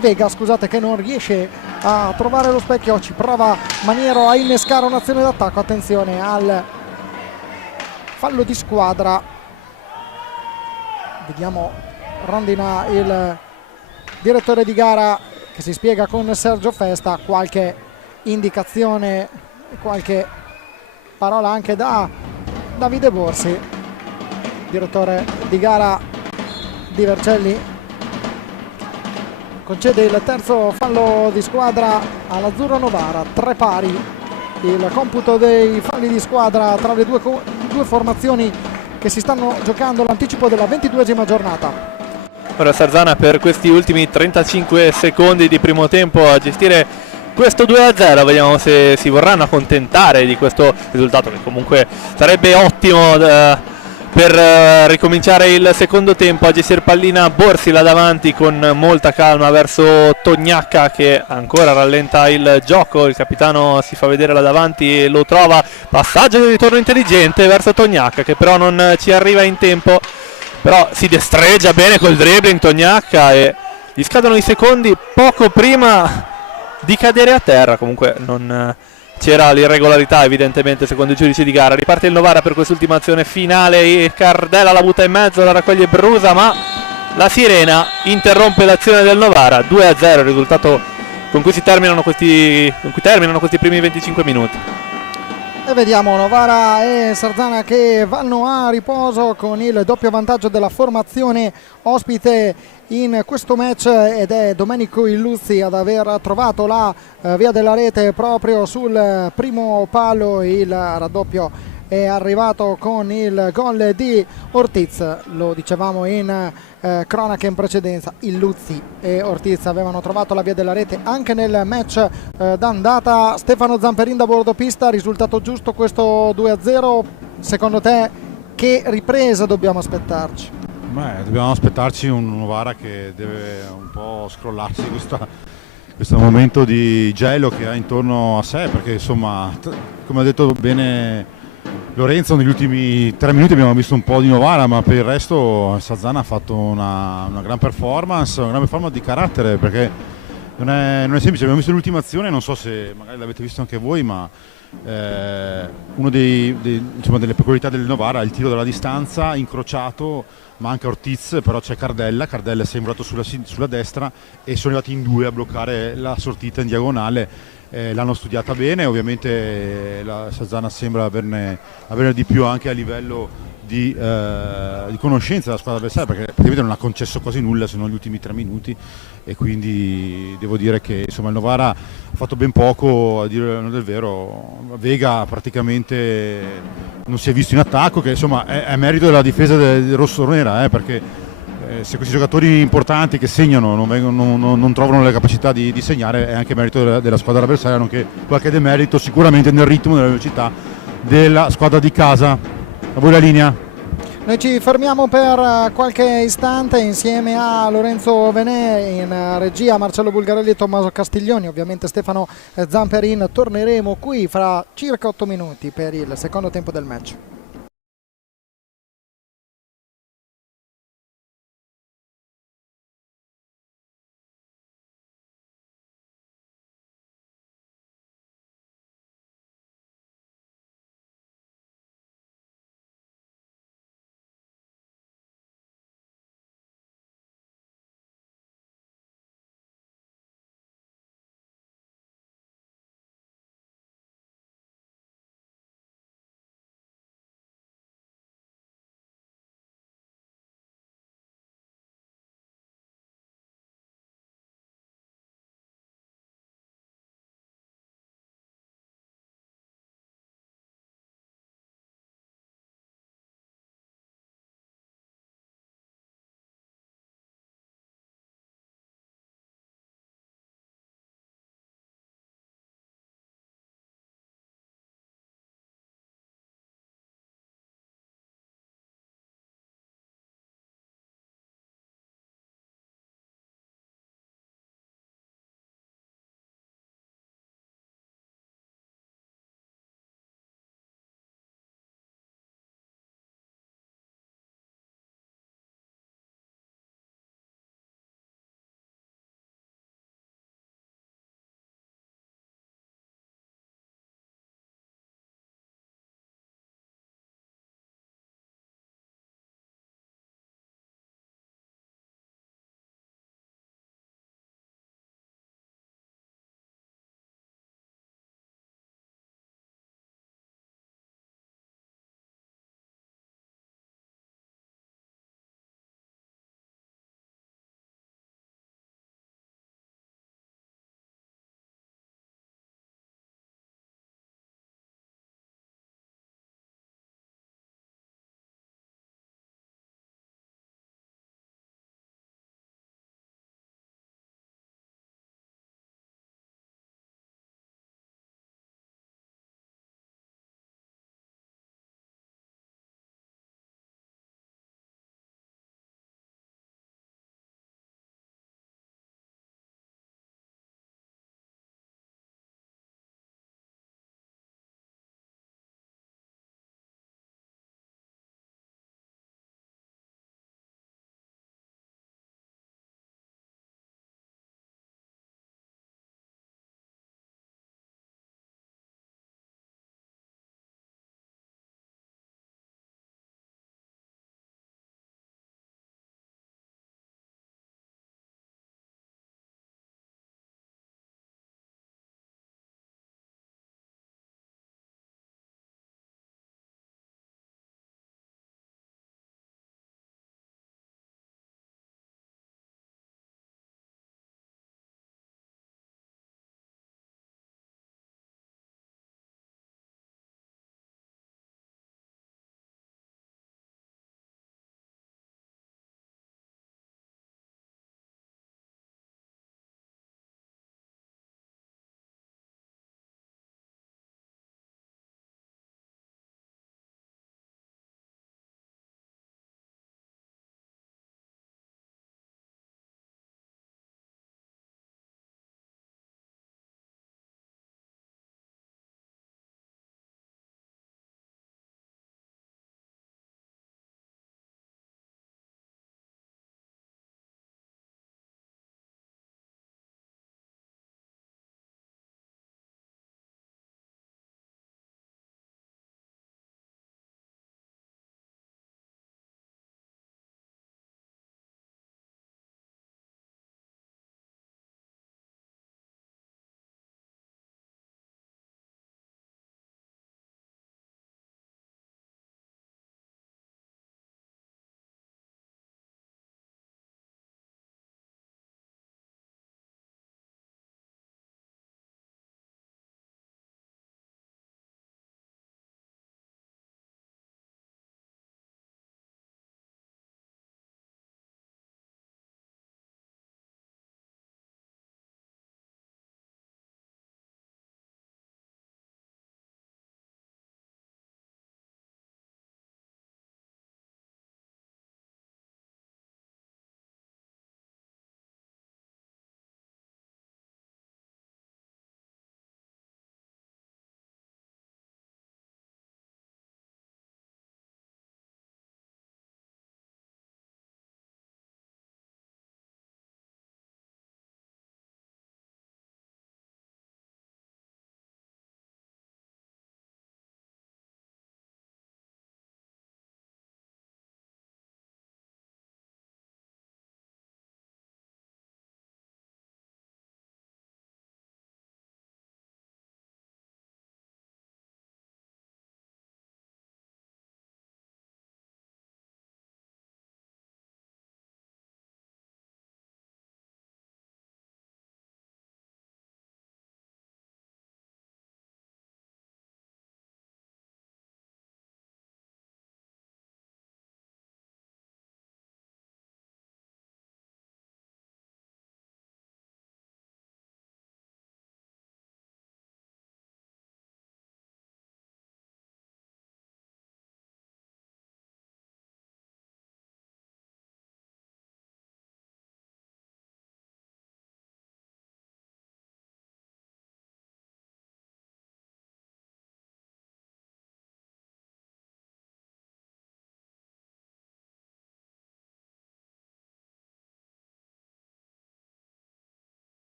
Vega, scusate, che non riesce a trovare lo specchio. Ci prova Maniero a innescare un'azione d'attacco. Attenzione al fallo di squadra. Vediamo Rondina, il direttore di gara, che si spiega con Sergio Festa. Qualche indicazione, qualche parola anche da Davide Borsi, direttore di gara di Vercelli. Concede il terzo fallo di squadra all'Azzurro Novara, 3 pari il computo dei falli di squadra tra le due formazioni che si stanno giocando l'anticipo della 22esima giornata. Ora Sarzana per questi ultimi 35 secondi di primo tempo a gestire questo 2-0, vediamo se si vorranno accontentare di questo risultato, che comunque sarebbe ottimo per ricominciare il secondo tempo. A gestire pallina Borsi là davanti con molta calma verso Tognacca, che ancora rallenta il gioco. Il capitano si fa vedere là davanti e lo trova, passaggio di ritorno intelligente verso Tognacca, che però non ci arriva in tempo, però si destreggia bene col dribbling Tognacca e gli scadono i secondi poco prima di cadere a terra. Comunque non c'era l'irregolarità evidentemente secondo i giudici di gara. Riparte il Novara per quest'ultima azione finale e Cardella la butta in mezzo, la raccoglie Brusa, ma la sirena interrompe l'azione del Novara. 2-0 il risultato con cui terminano questi primi 25 minuti. E vediamo Novara e Sarzana che vanno a riposo con il doppio vantaggio della formazione ospite in questo match, ed è Domenico Illuzzi ad aver trovato la via della rete proprio sul primo palo. Il raddoppio è arrivato con il gol di Ortiz. Lo dicevamo in cronaca in precedenza, Illuzzi e Ortiz avevano trovato la via della rete anche nel match d'andata. Stefano Zamperin da bordo pista, risultato giusto questo 2-0. Secondo te che ripresa dobbiamo aspettarci? Dobbiamo aspettarci un Novara che deve un po' scrollarsi questo momento di gelo che ha intorno a sé, perché insomma, come ha detto bene Lorenzo, negli ultimi 3 minuti abbiamo visto un po' di Novara, ma per il resto Sarzana ha fatto una gran performance di carattere, perché non è semplice. Abbiamo visto l'ultima azione, non so se magari l'avete visto anche voi, ma una delle peculiarità del Novara è il tiro dalla distanza incrociato, ma anche Ortiz, però c'è Cardella è sembrato sulla destra e sono arrivati in 2 a bloccare la sortita in diagonale. L'hanno studiata bene, ovviamente la Sarzana sembra averne di più anche a livello di conoscenza della squadra avversaria, perché praticamente non ha concesso quasi nulla se non gli ultimi 3 minuti, e quindi devo dire che insomma il Novara ha fatto ben poco, a dire del vero. Vega praticamente non si è visto in attacco, che insomma è merito della difesa del rossonera, perché se questi giocatori importanti che segnano non trovano le capacità di segnare, è anche merito della squadra avversaria, nonché qualche demerito sicuramente nel ritmo e nella velocità della squadra di casa. A voi la linea. Noi ci fermiamo per qualche istante insieme a Lorenzo Venè, in regia Marcello Bulgarelli e Tommaso Castiglioni, ovviamente Stefano Zamperin. Torneremo qui fra circa 8 minuti per il secondo tempo del match.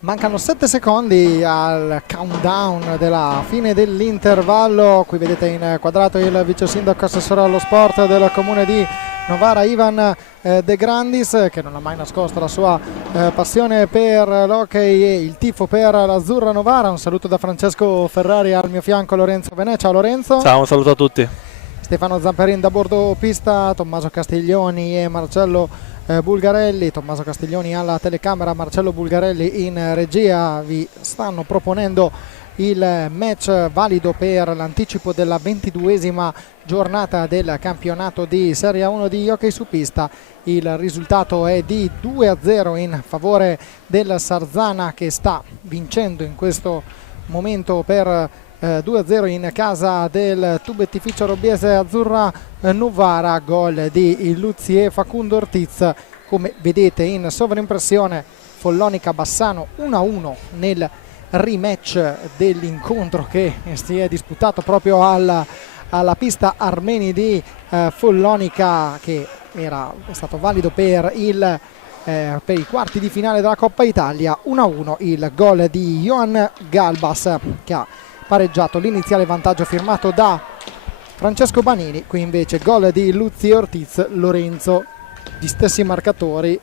Mancano 7 secondi al countdown della fine dell'intervallo. Qui vedete inquadrato il vice sindaco assessore allo sport del comune di Novara, Ivan De Grandis, che non ha mai nascosto la sua passione per l'hockey e il tifo per l'Azzurra Novara. Un saluto da Francesco Ferrari, al mio fianco Lorenzo Venè. Ciao Lorenzo. Ciao, un saluto a tutti. Stefano Zamperin da bordo pista, Tommaso Castiglioni e Marcello Bulgarelli. Tommaso Castiglioni alla telecamera, Marcello Bulgarelli in regia. Vi stanno proponendo il match valido per l'anticipo della 22esima giornata del campionato di Serie 1 di hockey su pista. Il risultato è di 2-0 in favore del Sarzana, che sta vincendo in questo momento per 2-0 in casa del tubettificio robbiese Azzurra Novara. Gol di Illuzzi e Facundo Ortiz. Come vedete in sovraimpressione, Follonica Bassano 1-1 nel rematch dell'incontro che si è disputato proprio alla pista Armeni di Follonica, che è stato valido per i quarti di finale della Coppa Italia. 1-1 il gol di Johan Galbas, che ha pareggiato l'iniziale vantaggio firmato da Francesco Banini. Qui invece gol di Luzzi e Ortiz. Lorenzo, gli stessi marcatori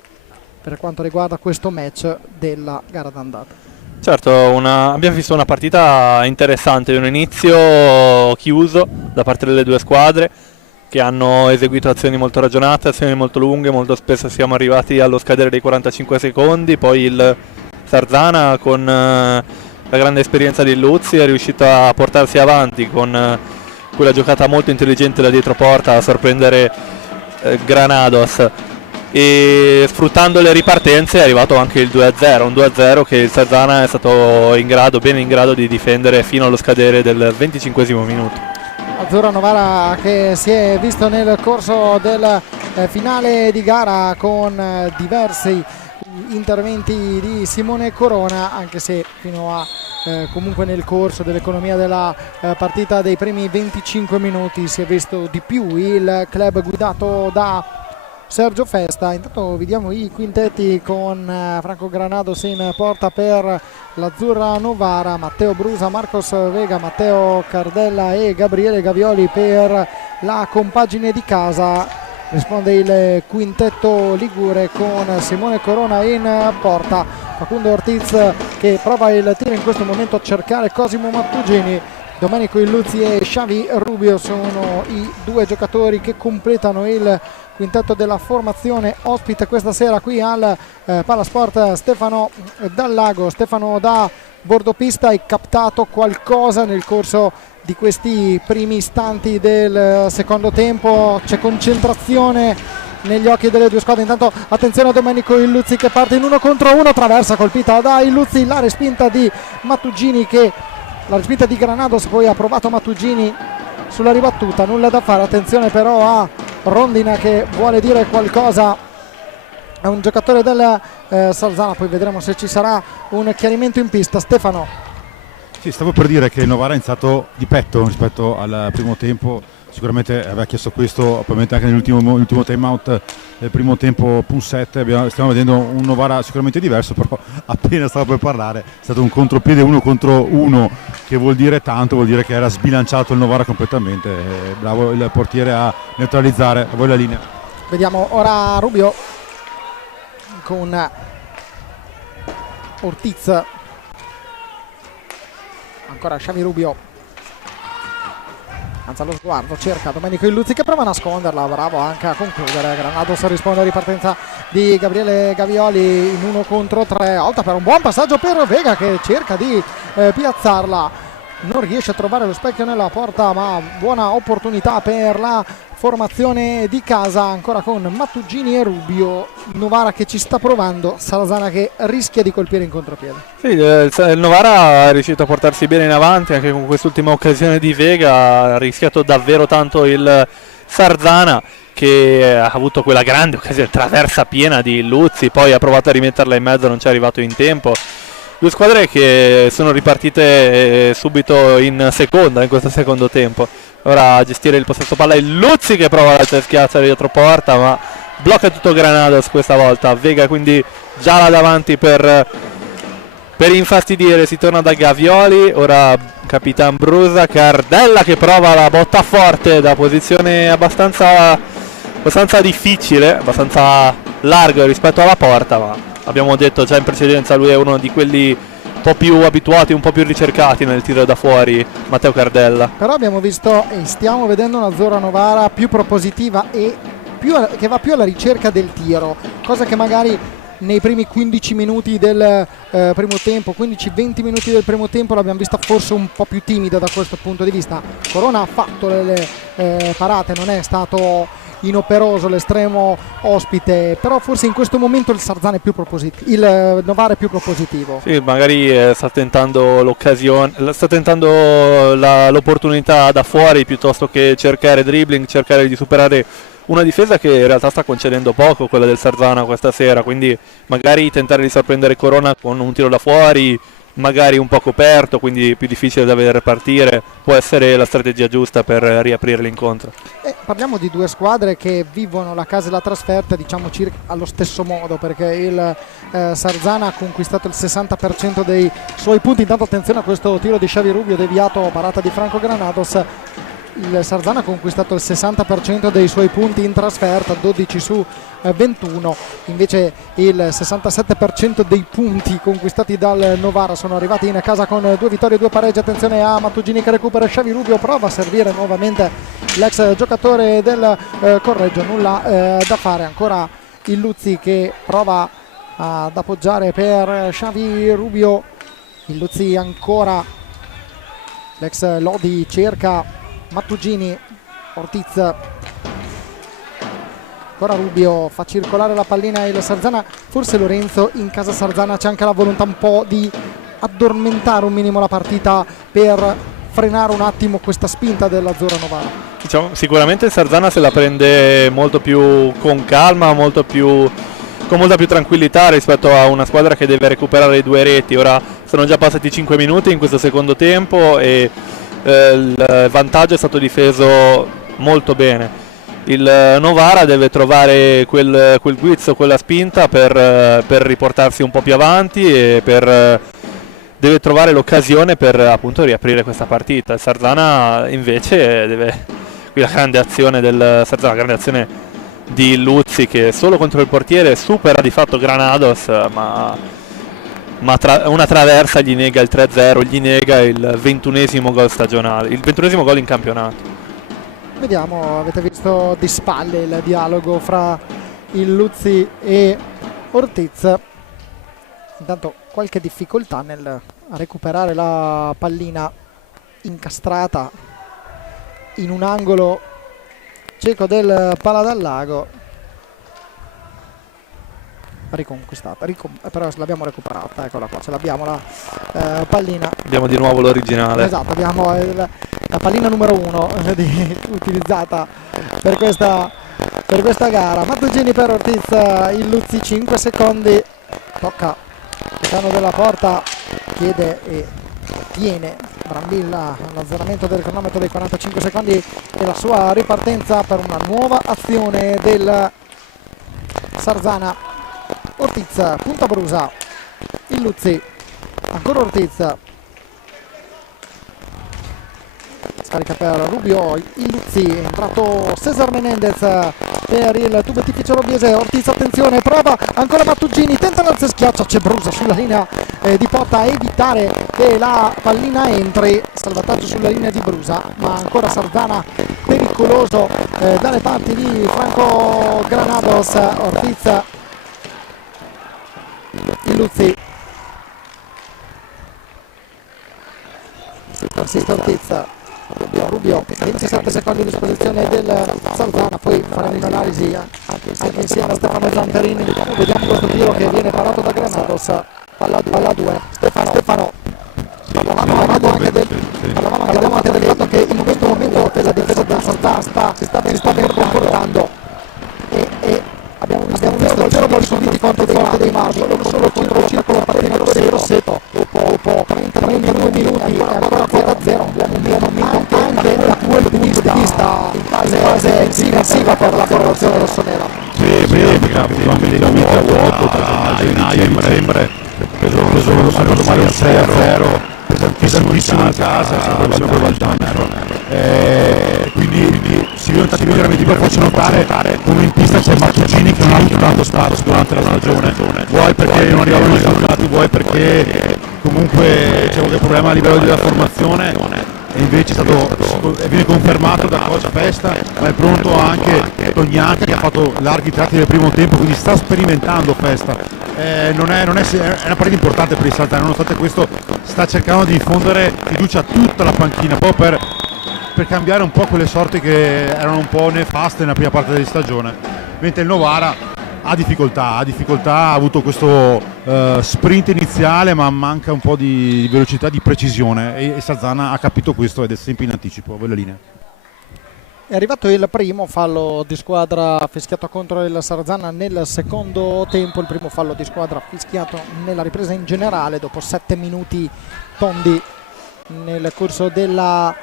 per quanto riguarda questo match della gara d'andata. Certo, abbiamo visto una partita interessante, un inizio chiuso da parte delle due squadre, che hanno eseguito azioni molto ragionate, azioni molto lunghe. Molto spesso siamo arrivati allo scadere dei 45 secondi, poi il Sarzana, con la grande esperienza di Luzzi, è riuscito a portarsi avanti con quella giocata molto intelligente da dietro porta a sorprendere Granados, e sfruttando le ripartenze è arrivato anche il 2-0, un 2-0 che il Sarzana è stato bene in grado di difendere fino allo scadere del 25esimo minuto. Azzurra Novara che si è visto nel corso del finale di gara con diversi interventi di Simone Corona, anche se fino a comunque nel corso dell'economia della partita dei primi 25 minuti si è visto di più il club guidato da Sergio Festa. Intanto vediamo i quintetti con Franco Granados in porta per l'Azzurra Novara, Matteo Brusa, Marcos Vega, Matteo Cardella e Gabriele Gavioli per la compagine di casa. Risponde il quintetto ligure con Simone Corona in porta, Facundo Ortiz che prova il tiro in questo momento a cercare Cosimo Mattugini. Domenico Illuzzi e Xavi Rubio sono i due giocatori che completano il quintetto della formazione ospite questa sera qui al Palasport Stefano Dallago. Stefano, da bordopista, hai captato qualcosa nel corso di questi primi istanti del secondo tempo? C'è concentrazione negli occhi delle due squadre. Intanto attenzione a Domenico Illuzzi che parte in 1 contro 1, traversa colpita da Illuzzi, la respinta di Mattugini, la respinta di Granados, poi ha provato Mattugini sulla ribattuta, nulla da fare. Attenzione però a Rondina che vuole dire qualcosa a un giocatore del Sarzana, poi vedremo se ci sarà un chiarimento in pista. Stefano. Sì, stavo per dire che Novara ha iniziato di petto rispetto al primo tempo. Sicuramente aveva chiesto questo, probabilmente anche nell'ultimo time out del primo tempo +7. Stiamo vedendo un Novara sicuramente diverso, però appena stavo per parlare è stato un contropiede 1 contro 1, che vuol dire tanto, vuol dire che era sbilanciato il Novara completamente. Bravo il portiere a neutralizzare. A voi la linea. Vediamo ora Rubio con Ortiz, ancora Xavi Rubio, alza lo sguardo, cerca Domenico Illuzzi che prova a nasconderla, bravo anche a concludere. Granados risponde a ripartenza di Gabriele Gavioli in 1 contro 3, oltre per un buon passaggio per Vega che cerca di piazzarla, non riesce a trovare lo specchio nella porta, ma buona opportunità per la formazione di casa, ancora con Mattugini e Rubio. Novara che ci sta provando, Sarzana che rischia di colpire in contropiede. Sì, il Novara è riuscito a portarsi bene in avanti anche con quest'ultima occasione di Vega, ha rischiato davvero tanto il Sarzana, che ha avuto quella grande occasione, traversa piena di Luzzi, poi ha provato a rimetterla in mezzo, non ci è arrivato in tempo. Due squadre che sono ripartite subito in seconda in questo secondo tempo. Ora a gestire il possesso palla il Luzzi che prova la schiaccia dietro porta, ma blocca tutto Granados questa volta. Vega quindi già là davanti per per infastidire si torna da Gavioli, ora Capitan Brusa, Cardella che prova la botta forte da posizione abbastanza difficile, abbastanza largo rispetto alla porta, ma abbiamo detto già in precedenza lui è uno di quelli un po' più abituati, un po' più ricercati nel tiro da fuori, Matteo Cardella. Però abbiamo visto e stiamo vedendo una Azzurra Novara più propositiva e che va più alla ricerca del tiro, cosa che magari nei primi 15 minuti del primo tempo, 15-20 minuti del primo tempo l'abbiamo vista forse un po' più timida da questo punto di vista. Corona ha fatto le parate, non è stato inoperoso l'estremo ospite, però forse in questo momento il Sarzana è più propositivo, il Novara è più propositivo. Sì, magari sta tentando l'occasione, sta tentando l'opportunità da fuori piuttosto che cercare dribbling, cercare di superare una difesa che in realtà sta concedendo poco, quella del Sarzana questa sera, quindi magari tentare di sorprendere Corona con un tiro da fuori, magari un po' coperto, quindi più difficile da vedere partire, può essere la strategia giusta per riaprire l'incontro. Parliamo di due squadre che vivono la casa e la trasferta diciamo circa allo stesso modo, perché il Sarzana ha conquistato il 60% dei suoi punti. Intanto attenzione a questo tiro di Xavi Rubio deviato, parata di Franco Granados. Il Sarzana ha conquistato il 60% dei suoi punti in trasferta, 12 su 21, invece il 67% dei punti conquistati dal Novara sono arrivati in casa con 2 vittorie e 2 pareggi. Attenzione a Mattugini che recupera, Xavi Rubio prova a servire nuovamente l'ex giocatore del Correggio, nulla da fare, ancora il Luzzi che prova ad appoggiare per Xavi Rubio, il Luzzi ancora, l'ex Lodi cerca Mattugini, Ortiz, ancora Rubio, fa circolare la pallina il Sarzana. Forse Lorenzo in casa Sarzana c'è anche la volontà un po' di addormentare un minimo la partita per frenare un attimo questa spinta dell'Azzurra Novara. Diciamo, sicuramente il Sarzana se la prende molto più con calma, con molta più tranquillità rispetto a una squadra che deve recuperare 2 reti. Ora sono già passati 5 minuti in questo secondo tempo e il vantaggio è stato difeso molto bene. Il Novara deve trovare quel guizzo, quella spinta per riportarsi un po' più avanti e deve trovare l'occasione per appunto riaprire questa partita. Il Sarzana invece qui la grande azione del Sarzana, la grande azione di Luzzi che solo contro il portiere supera di fatto Granados, ma una traversa gli nega il 3-0, gli nega il 21esimo gol stagionale, il 21esimo gol in campionato. Vediamo, avete visto di spalle il dialogo fra il Luzzi e Ortiz. Intanto qualche difficoltà nel recuperare la pallina incastrata in un angolo cieco del Paladallago. Riconquistata, però l'abbiamo recuperata, eccola qua, ce l'abbiamo la pallina. Abbiamo di nuovo l'originale. Esatto, abbiamo la pallina numero 1 utilizzata per questa gara. Mattugini per Ortiz, il Luzzi 5 secondi, tocca il piano della porta, chiede e tiene Brambilla all'azzeramento del cronometro dei 45 secondi e la sua ripartenza per una nuova azione del Sarzana. Ortiz, punta Brusa, il Luzzi, ancora Ortiz, scarica per Rubio, il Luzzi, è entrato Cesar Menendez per il tubetificio robiese. Ortiz, attenzione, prova ancora Mattugini, tenta l'alza e schiaccia, c'è Brusa sulla linea di porta a evitare che la pallina entri, salvataggio sulla linea di Brusa, ma ancora Sarzana pericoloso dalle parti di Franco Granados. Ortiz, il Luzzi, persiste Ortiz, Rubio, 27 secondi a disposizione del Sarzana, poi faremo un'analisi anche insieme a Stefano Zamperini. Vediamo questo tiro che viene parato da Granados, palla 2, Stefano. Parlavamo anche del fatto che in questo momento la difesa del Sarzana si sta ben comportando e abbiamo visto 0 gol subiti contro dei Marmi, solo contro il circolo partito Rosseto dopo 32 minuti e ancora quota 0. Anche da quel punto di vista in fase difensiva per la formazione rossonera. Sì, abbiamo avuto anche dei momenti a vuoto, a dicembre preso male un 6-0, pesantissimo in casa, sempre col Valdagnaro. Quindi si vedono tanti miglioramenti, però faccio notare come in pista c'è Mattugini che non ha avuto tanto spazio durante la stagione, vuoi perché non arrivavano i risultati, vuoi perché comunque c'è qualche problema a livello della formazione, e invece viene confermato da coach Festa, ma è pronto anche Tognati che ha fatto larghi tratti del primo tempo, quindi sta sperimentando Festa. È una partita importante per il Salzana, nonostante questo sta cercando di diffondere fiducia a tutta la panchina, proprio per cambiare un po' quelle sorti che erano un po' nefaste nella prima parte di stagione, mentre il Novara ha difficoltà, ha avuto questo sprint iniziale, ma manca un po' di velocità, di precisione, e Salzana ha capito questo ed è sempre in anticipo, quella linea. È arrivato il primo fallo di squadra fischiato contro il Sarzana nel secondo tempo, il primo fallo di squadra fischiato nella ripresa in generale dopo 7 minuti tondi nel corso della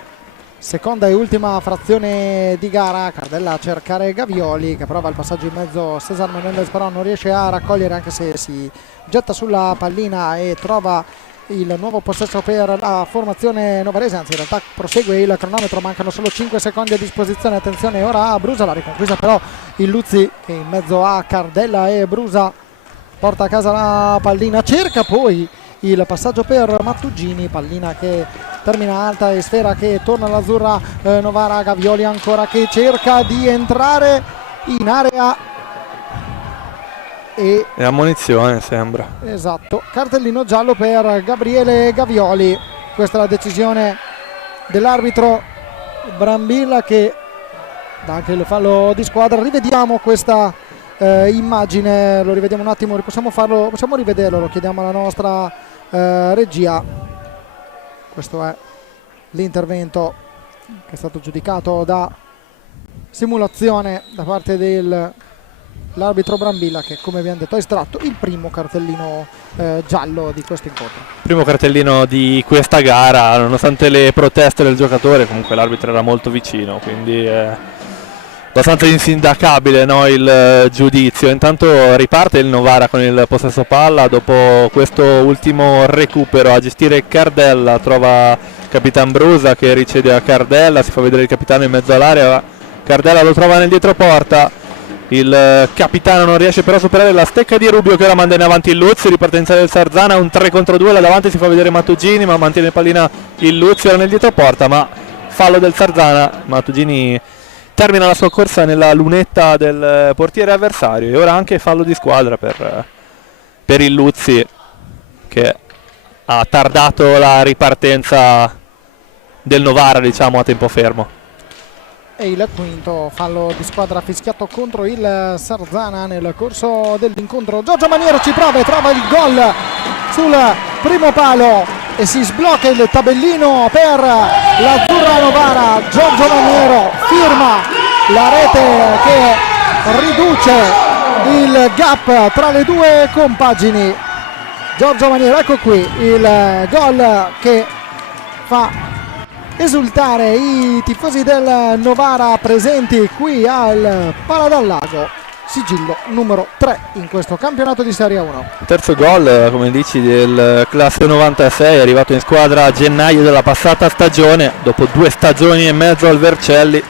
seconda e ultima frazione di gara. Cardella a cercare Gavioli che prova il passaggio in mezzo, Cesar Menendez però non riesce a raccogliere, anche se si getta sulla pallina e trova il nuovo possesso per la formazione novarese, anzi in realtà prosegue il cronometro, mancano solo 5 secondi a disposizione. Attenzione ora a Brusa, la riconquista però il Luzzi che in mezzo a Cardella e Brusa porta a casa la pallina, cerca poi il passaggio per Mattugini, pallina che termina alta e sfera che torna all'azzurra Novara. Gavioli ancora che cerca di entrare in area e ammonizione sembra. Esatto, cartellino giallo per Gabriele Gavioli. Questa è la decisione dell'arbitro Brambilla che dà anche il fallo di squadra. Rivediamo questa immagine, lo rivediamo un attimo, possiamo rivederlo, lo chiediamo alla nostra regia. Questo è l'intervento che è stato giudicato da simulazione da parte dell'arbitro Brambilla, che come abbiamo detto ha estratto il primo cartellino giallo di questo incontro. Primo cartellino di questa gara, nonostante le proteste del giocatore, comunque l'arbitro era molto vicino, quindi abbastanza insindacabile, no, il giudizio. Intanto riparte il Novara con il possesso palla dopo questo ultimo recupero. A gestire Cardella, trova Capitan Brusa che riceve a Cardella, si fa vedere il capitano in mezzo all'area, Cardella lo trova nel dietroporta, il capitano non riesce però a superare la stecca di Rubio che ora manda in avanti il Luzzi. Ripartenza del Sarzana, un 3 contro 2 là davanti, si fa vedere Mattugini ma mantiene pallina il Luzzi ora nel dietroporta, ma fallo del Sarzana. Mattugini termina la sua corsa nella lunetta del portiere avversario e ora anche fallo di squadra per il Luzzi, che ha tardato la ripartenza del Novara, diciamo, a tempo fermo. E il quinto fallo di squadra fischiato contro il Sarzana nel corso dell'incontro. Giorgio Maniero ci prova e trova il gol sul primo palo e si sblocca il tabellino per l'Azzurra Novara. Giorgio Maniero firma la rete che riduce il gap tra le due compagini. Giorgio Maniero, ecco qui il gol che fa esultare i tifosi del Novara presenti qui al Paladal-Lago, sigillo numero 3 in questo campionato di Serie 1. Terzo gol, come dici, del classe 96, è arrivato in squadra a gennaio della passata stagione, dopo 2 stagioni e mezzo al Vercelli.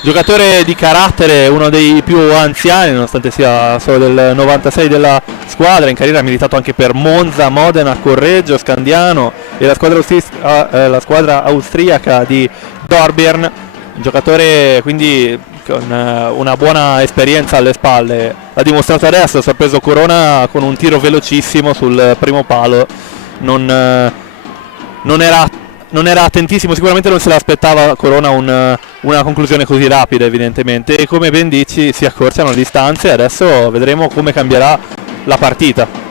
Giocatore di carattere, uno dei più anziani, nonostante sia solo del 96 della squadra. In carriera ha militato anche per Monza, Modena, Correggio, Scandiano e la squadra austriaca di Dortmund. Un giocatore quindi con una buona esperienza alle spalle, l'ha dimostrato adesso, ha sorpreso Corona con un tiro velocissimo sul primo palo. Non era attentissimo, sicuramente non se l'aspettava Corona una conclusione così rapida, evidentemente, e come ben dici si accorciano le distanze. Adesso vedremo come cambierà la partita.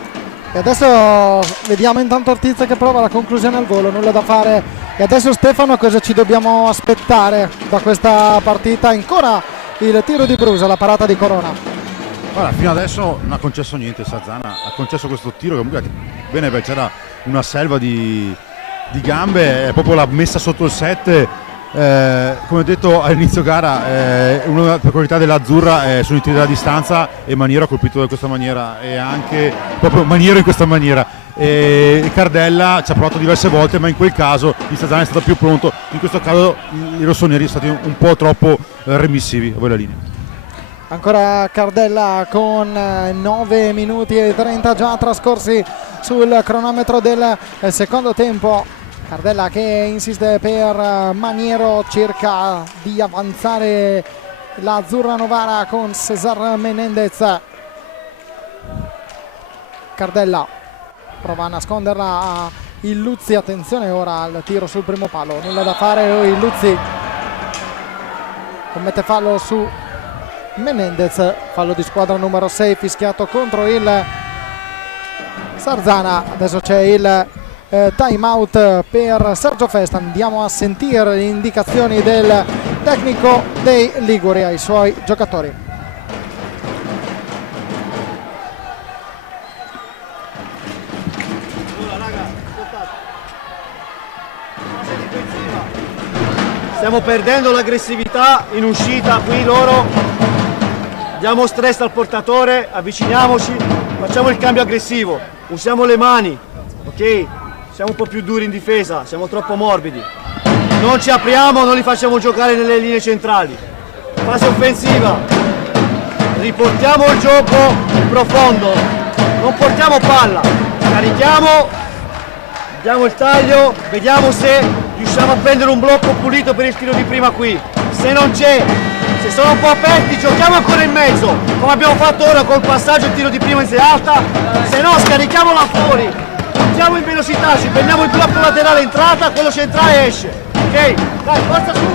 E adesso vediamo intanto Ortiz che prova la conclusione al volo, nulla da fare. E adesso Stefano, cosa ci dobbiamo aspettare da questa partita? Ancora il tiro di Brusa, la parata di Corona. Guarda, fino adesso non ha concesso niente Sarzana, ha concesso questo tiro che comunque bene, perché c'era una selva di gambe, è proprio la messa sotto il 7 come ho detto all'inizio gara, una delle peculiarità dell'Azzurra sono i tiri dalla distanza, e Maniero ha colpito in questa maniera, e anche proprio Maniero in questa maniera. E Cardella ci ha provato diverse volte, ma in quel caso il Sarzana è stato più pronto. In questo caso i rossoneri sono stati un po' troppo remissivi. A voi la linea. Ancora Cardella con 9 minuti e 30 già trascorsi sul cronometro del secondo tempo. Cardella che insiste per Maniero, cerca di avanzare l'Azzurra Novara con Cesar Menendez. Cardella prova a nasconderla a Illuzzi, attenzione ora al tiro sul primo palo, nulla da fare, Illuzzi commette fallo su Menendez, fallo di squadra numero 6 fischiato contro il Sarzana. Adesso c'è il time out per Sergio Festa, andiamo a sentire le indicazioni del tecnico dei Liguri ai suoi giocatori. Stiamo perdendo l'aggressività in uscita qui loro, diamo stress al portatore, avviciniamoci, facciamo il cambio aggressivo, usiamo le mani, ok? Siamo un po' più duri in difesa, siamo troppo morbidi. Non ci apriamo, non li facciamo giocare nelle linee centrali. Fase offensiva, riportiamo il gioco profondo, non portiamo palla, carichiamo, diamo il taglio, vediamo se riusciamo a prendere un blocco pulito per il tiro di prima qui. Se non c'è, se sono un po' aperti, giochiamo ancora in mezzo, come abbiamo fatto ora col passaggio il tiro di prima in alta, se no scarichiamola fuori, andiamo in velocità, ci prendiamo il blocco laterale entrata, quello centrale esce. Ok, dai, forza su!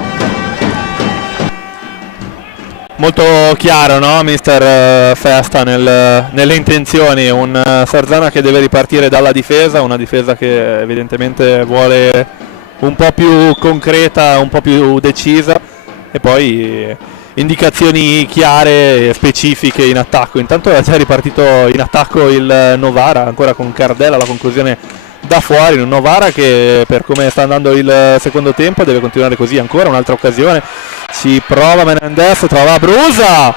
Molto chiaro, no, mister Festa nelle intenzioni, un Sarzana che deve ripartire dalla difesa, una difesa che evidentemente vuole un po' più concreta, un po' più decisa, e poi indicazioni chiare e specifiche in attacco. Intanto è già ripartito in attacco il Novara, ancora con Cardella, la conclusione da fuori, un Novara che per come sta andando il secondo tempo deve continuare così. Ancora un'altra occasione, ci prova Menendez, trova Brusa,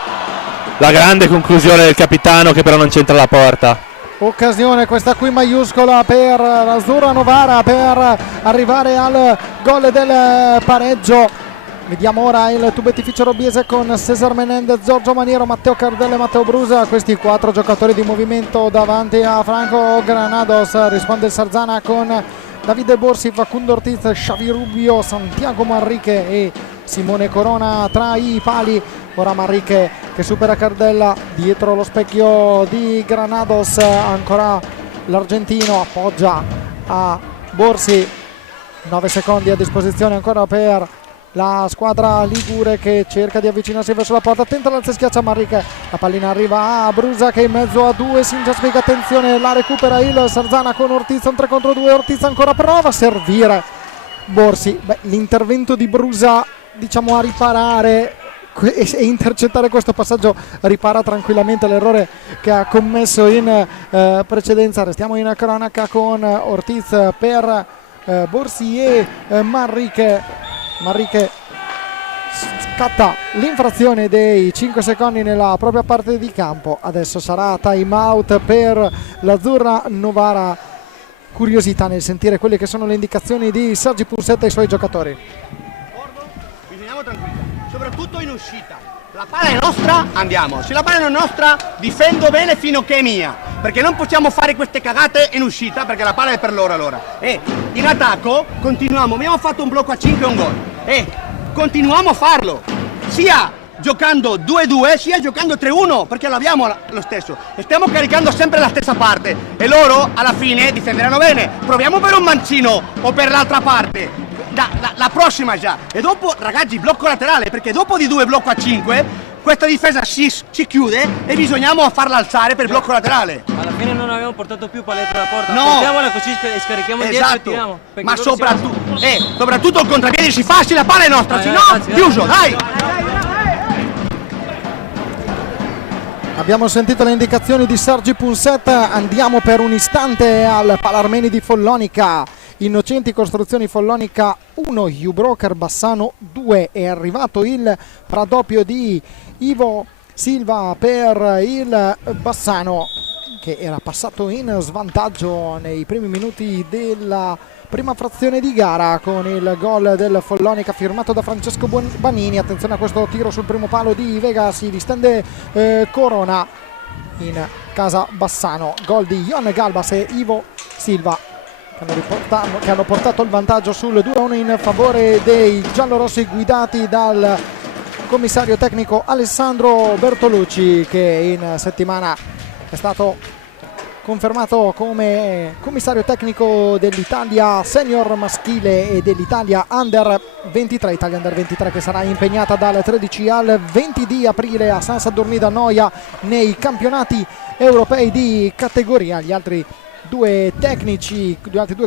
la grande conclusione del capitano che però non c'entra la porta. Occasione questa qui maiuscola per l'Azzurra Novara per arrivare al gol del pareggio. Vediamo ora il tubettificio robbiese con Cesar Menendez, Giorgio Maniero, Matteo Cardella e Matteo Brusa, questi 4 giocatori di movimento davanti a Franco Granados. Risponde il Sarzana con Davide Borsi, Facundo Ortiz, Xavi Rubio, Santiago Manrique e Simone Corona tra i pali. Ora Manrique che supera Cardella dietro lo specchio di Granados, ancora l'argentino appoggia a Borsi, 9 secondi a disposizione ancora per la squadra ligure che cerca di avvicinarsi verso la porta, tenta l'alza e schiaccia Manrique, la pallina arriva a Brusa che in mezzo a due si ingiaspica, attenzione, la recupera il Sarzana con Ortiz, un 3 contro 2, Ortiz ancora prova a servire Borsi. L'intervento di Brusa diciamo a riparare e intercettare questo passaggio ripara tranquillamente l'errore che ha commesso in precedenza. Restiamo in cronaca con Ortiz per Borsi e Manrique scatta l'infrazione dei 5 secondi nella propria parte di campo. Adesso sarà time out per l'Azzurra Novara. Curiosità nel sentire quelle che sono le indicazioni di Sergi Pursetta ai suoi giocatori. Bisogniamo tranquilli, soprattutto in uscita. La palla è nostra, andiamo. Se la palla non è nostra, difendo bene fino a che è mia. Perché non possiamo fare queste cagate in uscita, perché la palla è per loro allora. E in attacco continuiamo. Abbiamo fatto un blocco a 5 e un gol. E continuiamo a farlo. Sia giocando 2-2, sia giocando 3-1, perché lo abbiamo lo stesso. E stiamo caricando sempre la stessa parte. E loro alla fine difenderanno bene. Proviamo per un mancino o per l'altra parte. La prossima già, e dopo ragazzi blocco laterale, perché dopo di 2 blocco a 5 questa difesa si chiude e bisogniamo farla alzare per il blocco laterale. Alla fine non abbiamo portato più palette alla porta, no, portiamola così scarichiamo dietro e tiriamo. Ma soprattutto il contropiede si fa, se la palla è nostra, se no chiuso, dai! Abbiamo sentito le indicazioni di Sergi Punset, andiamo per un istante al Palarmeni di Follonica. Innocenti Costruzioni Follonica 1, U-Broker Bassano 2. È arrivato il raddoppio di Ivo Silva per il Bassano, che era passato in svantaggio nei primi minuti della prima frazione di gara con il gol del Follonica firmato da Francesco Banini. Attenzione a questo tiro sul primo palo di Vega, si distende Corona in casa Bassano. Gol di Ion Galbas e Ivo Silva che hanno portato il vantaggio sul 2-1 in favore dei giallorossi, guidati dal commissario tecnico Alessandro Bertolucci, che in settimana è stato confermato come commissario tecnico dell'Italia senior maschile e dell'Italia Under 23, Italia Under 23 che sarà impegnata dal 13 al 20 di aprile a San Sadurní d'Anoia nei campionati europei di categoria. Gli altri due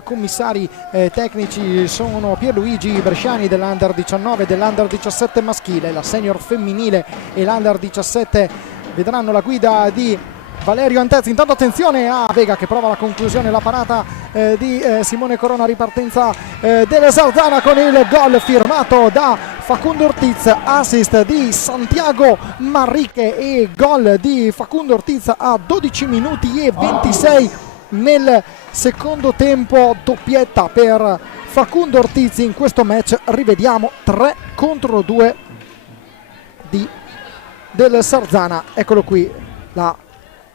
commissari tecnici sono Pierluigi Bresciani dell'Under 19 e dell'Under 17 maschile. La senior femminile e l'Under 17 vedranno la guida di Valerio Antezzi. Intanto attenzione a Vega che prova la conclusione, la parata di Simone Corona, ripartenza della Sarzana con il gol firmato da Facundo Ortiz, assist di Santiago Marriche e gol di Facundo Ortiz a 12 minuti e 26 nel secondo tempo. Doppietta per Facundo Ortiz in questo match, rivediamo 3-2 del Sarzana. Eccolo qui,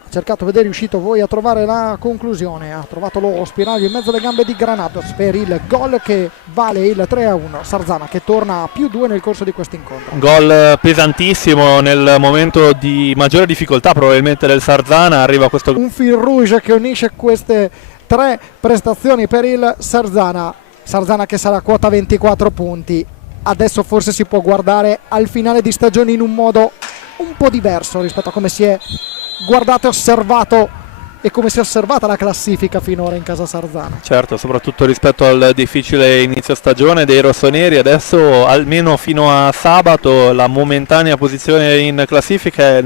cercato vedere, riuscito voi a trovare la conclusione, ha trovato lo spiraglio in mezzo alle gambe di Granatos per il gol che vale il 3-1. Sarzana che torna a +2 nel corso di questo incontro. Gol pesantissimo nel momento di maggiore difficoltà probabilmente del Sarzana, arriva questo un fil rouge che unisce queste tre prestazioni per il Sarzana che sarà quota 24 punti. Adesso forse si può guardare al finale di stagione in un modo un po' diverso rispetto a come si è guardato e osservato e come si è osservata la classifica finora in casa Sarzana. Certo, soprattutto rispetto al difficile inizio stagione dei rossoneri. Adesso almeno fino a sabato la momentanea posizione in classifica è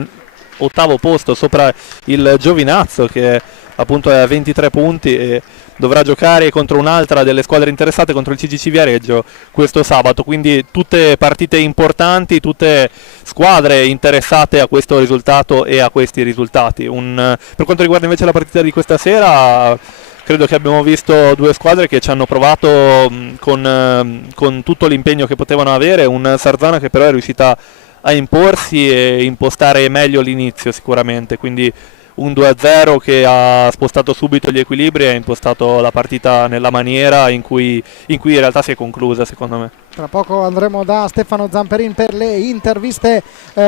8° posto sopra il Giovinazzo, che appunto è a 23 punti e dovrà giocare contro un'altra delle squadre interessate, contro il CGC Viareggio questo sabato. Quindi tutte partite importanti, tutte squadre interessate a questo risultato e a questi risultati. Per quanto riguarda invece la partita di questa sera, credo che abbiamo visto due squadre che ci hanno provato con tutto l'impegno che potevano avere. Un Sarzana che però è riuscita a imporsi e impostare meglio l'inizio sicuramente, quindi un 2-0 che ha spostato subito gli equilibri e ha impostato la partita nella maniera in cui in realtà si è conclusa, secondo me. Tra poco andremo da Stefano Zamperin per le interviste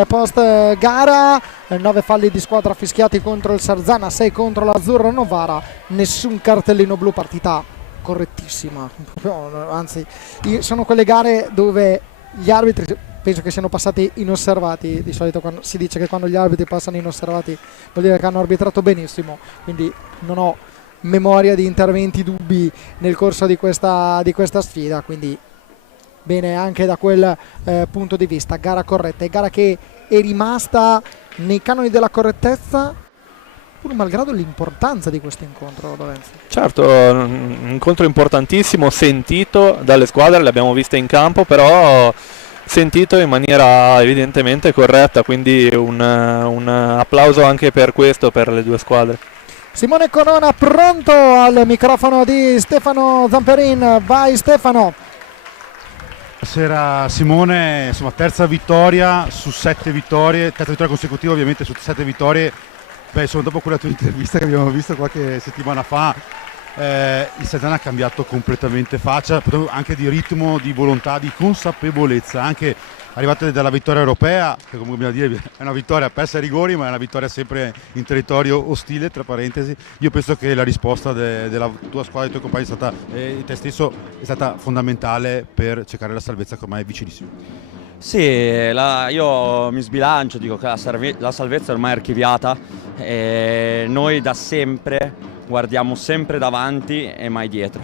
post gara. 9 falli di squadra fischiati contro il Sarzana, 6 contro l'Azzurro Novara, nessun cartellino blu, partita correttissima. Anzi, sono quelle gare dove gli arbitri penso che siano passati inosservati. Di solito quando si dice che quando gli arbitri passano inosservati vuol dire che hanno arbitrato benissimo, quindi non ho memoria di interventi dubbi nel corso di questa sfida, quindi bene anche da quel punto di vista. Gara corretta, e gara che è rimasta nei canoni della correttezza pur malgrado l'importanza di questo incontro, Lorenzo. Certo, un incontro importantissimo, sentito dalle squadre, le abbiamo viste in campo, però sentito in maniera evidentemente corretta, quindi un applauso anche per questo, per le due squadre. Simone Corona pronto al microfono di Stefano Zamperin. Vai Stefano. Buonasera Simone, insomma terza vittoria su 7 vittorie, terza vittoria consecutiva ovviamente su 7 vittorie. Beh, insomma, dopo quella tua intervista che abbiamo visto qualche settimana fa, il Sarzana ha cambiato completamente faccia, anche di ritmo, di volontà, di consapevolezza, anche arrivate dalla vittoria europea, che comunque bisogna dire è una vittoria persa ai rigori, ma è una vittoria sempre in territorio ostile, tra parentesi. Io penso che la risposta della tua squadra, dei tuoi compagni e te stesso è stata fondamentale per cercare la salvezza, che ormai è vicinissimo. Sì, io mi sbilancio, dico che la salvezza è ormai archiviata e noi da sempre guardiamo sempre davanti e mai dietro.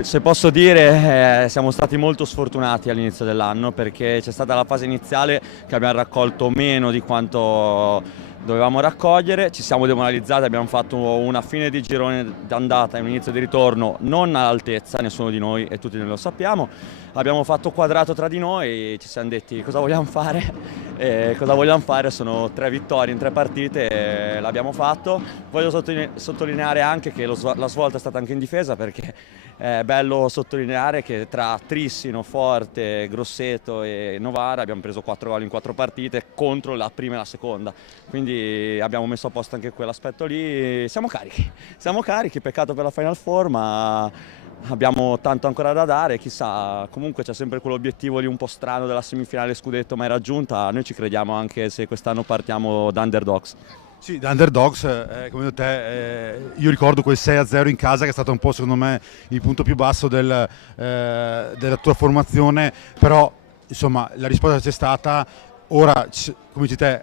Se posso dire, siamo stati molto sfortunati all'inizio dell'anno, perché c'è stata la fase iniziale che abbiamo raccolto meno di quanto dovevamo raccogliere, ci siamo demoralizzati, abbiamo fatto una fine di girone d'andata e un inizio di ritorno non all'altezza, nessuno di noi e tutti noi lo sappiamo. Abbiamo fatto quadrato tra di noi e ci siamo detti cosa vogliamo fare. Cosa vogliamo fare? Sono 3 vittorie in 3 partite e l'abbiamo fatto. Voglio sottolineare anche che la svolta è stata anche in difesa, perché è bello sottolineare che tra Trissino, Forte, Grosseto e Novara abbiamo preso 4 gol in 4 partite contro la prima e la seconda, quindi abbiamo messo a posto anche quell'aspetto lì. Siamo carichi, peccato per la Final Four, ma abbiamo tanto ancora da dare, chissà, comunque c'è sempre quell'obiettivo lì un po' strano della semifinale scudetto mai raggiunta. Noi ci crediamo anche se quest'anno partiamo da underdogs. Sì, da underdogs, come detto te, io ricordo quel 6-0 in casa che è stato un po' secondo me il punto più basso della tua formazione, però insomma la risposta c'è stata, ora come dici te,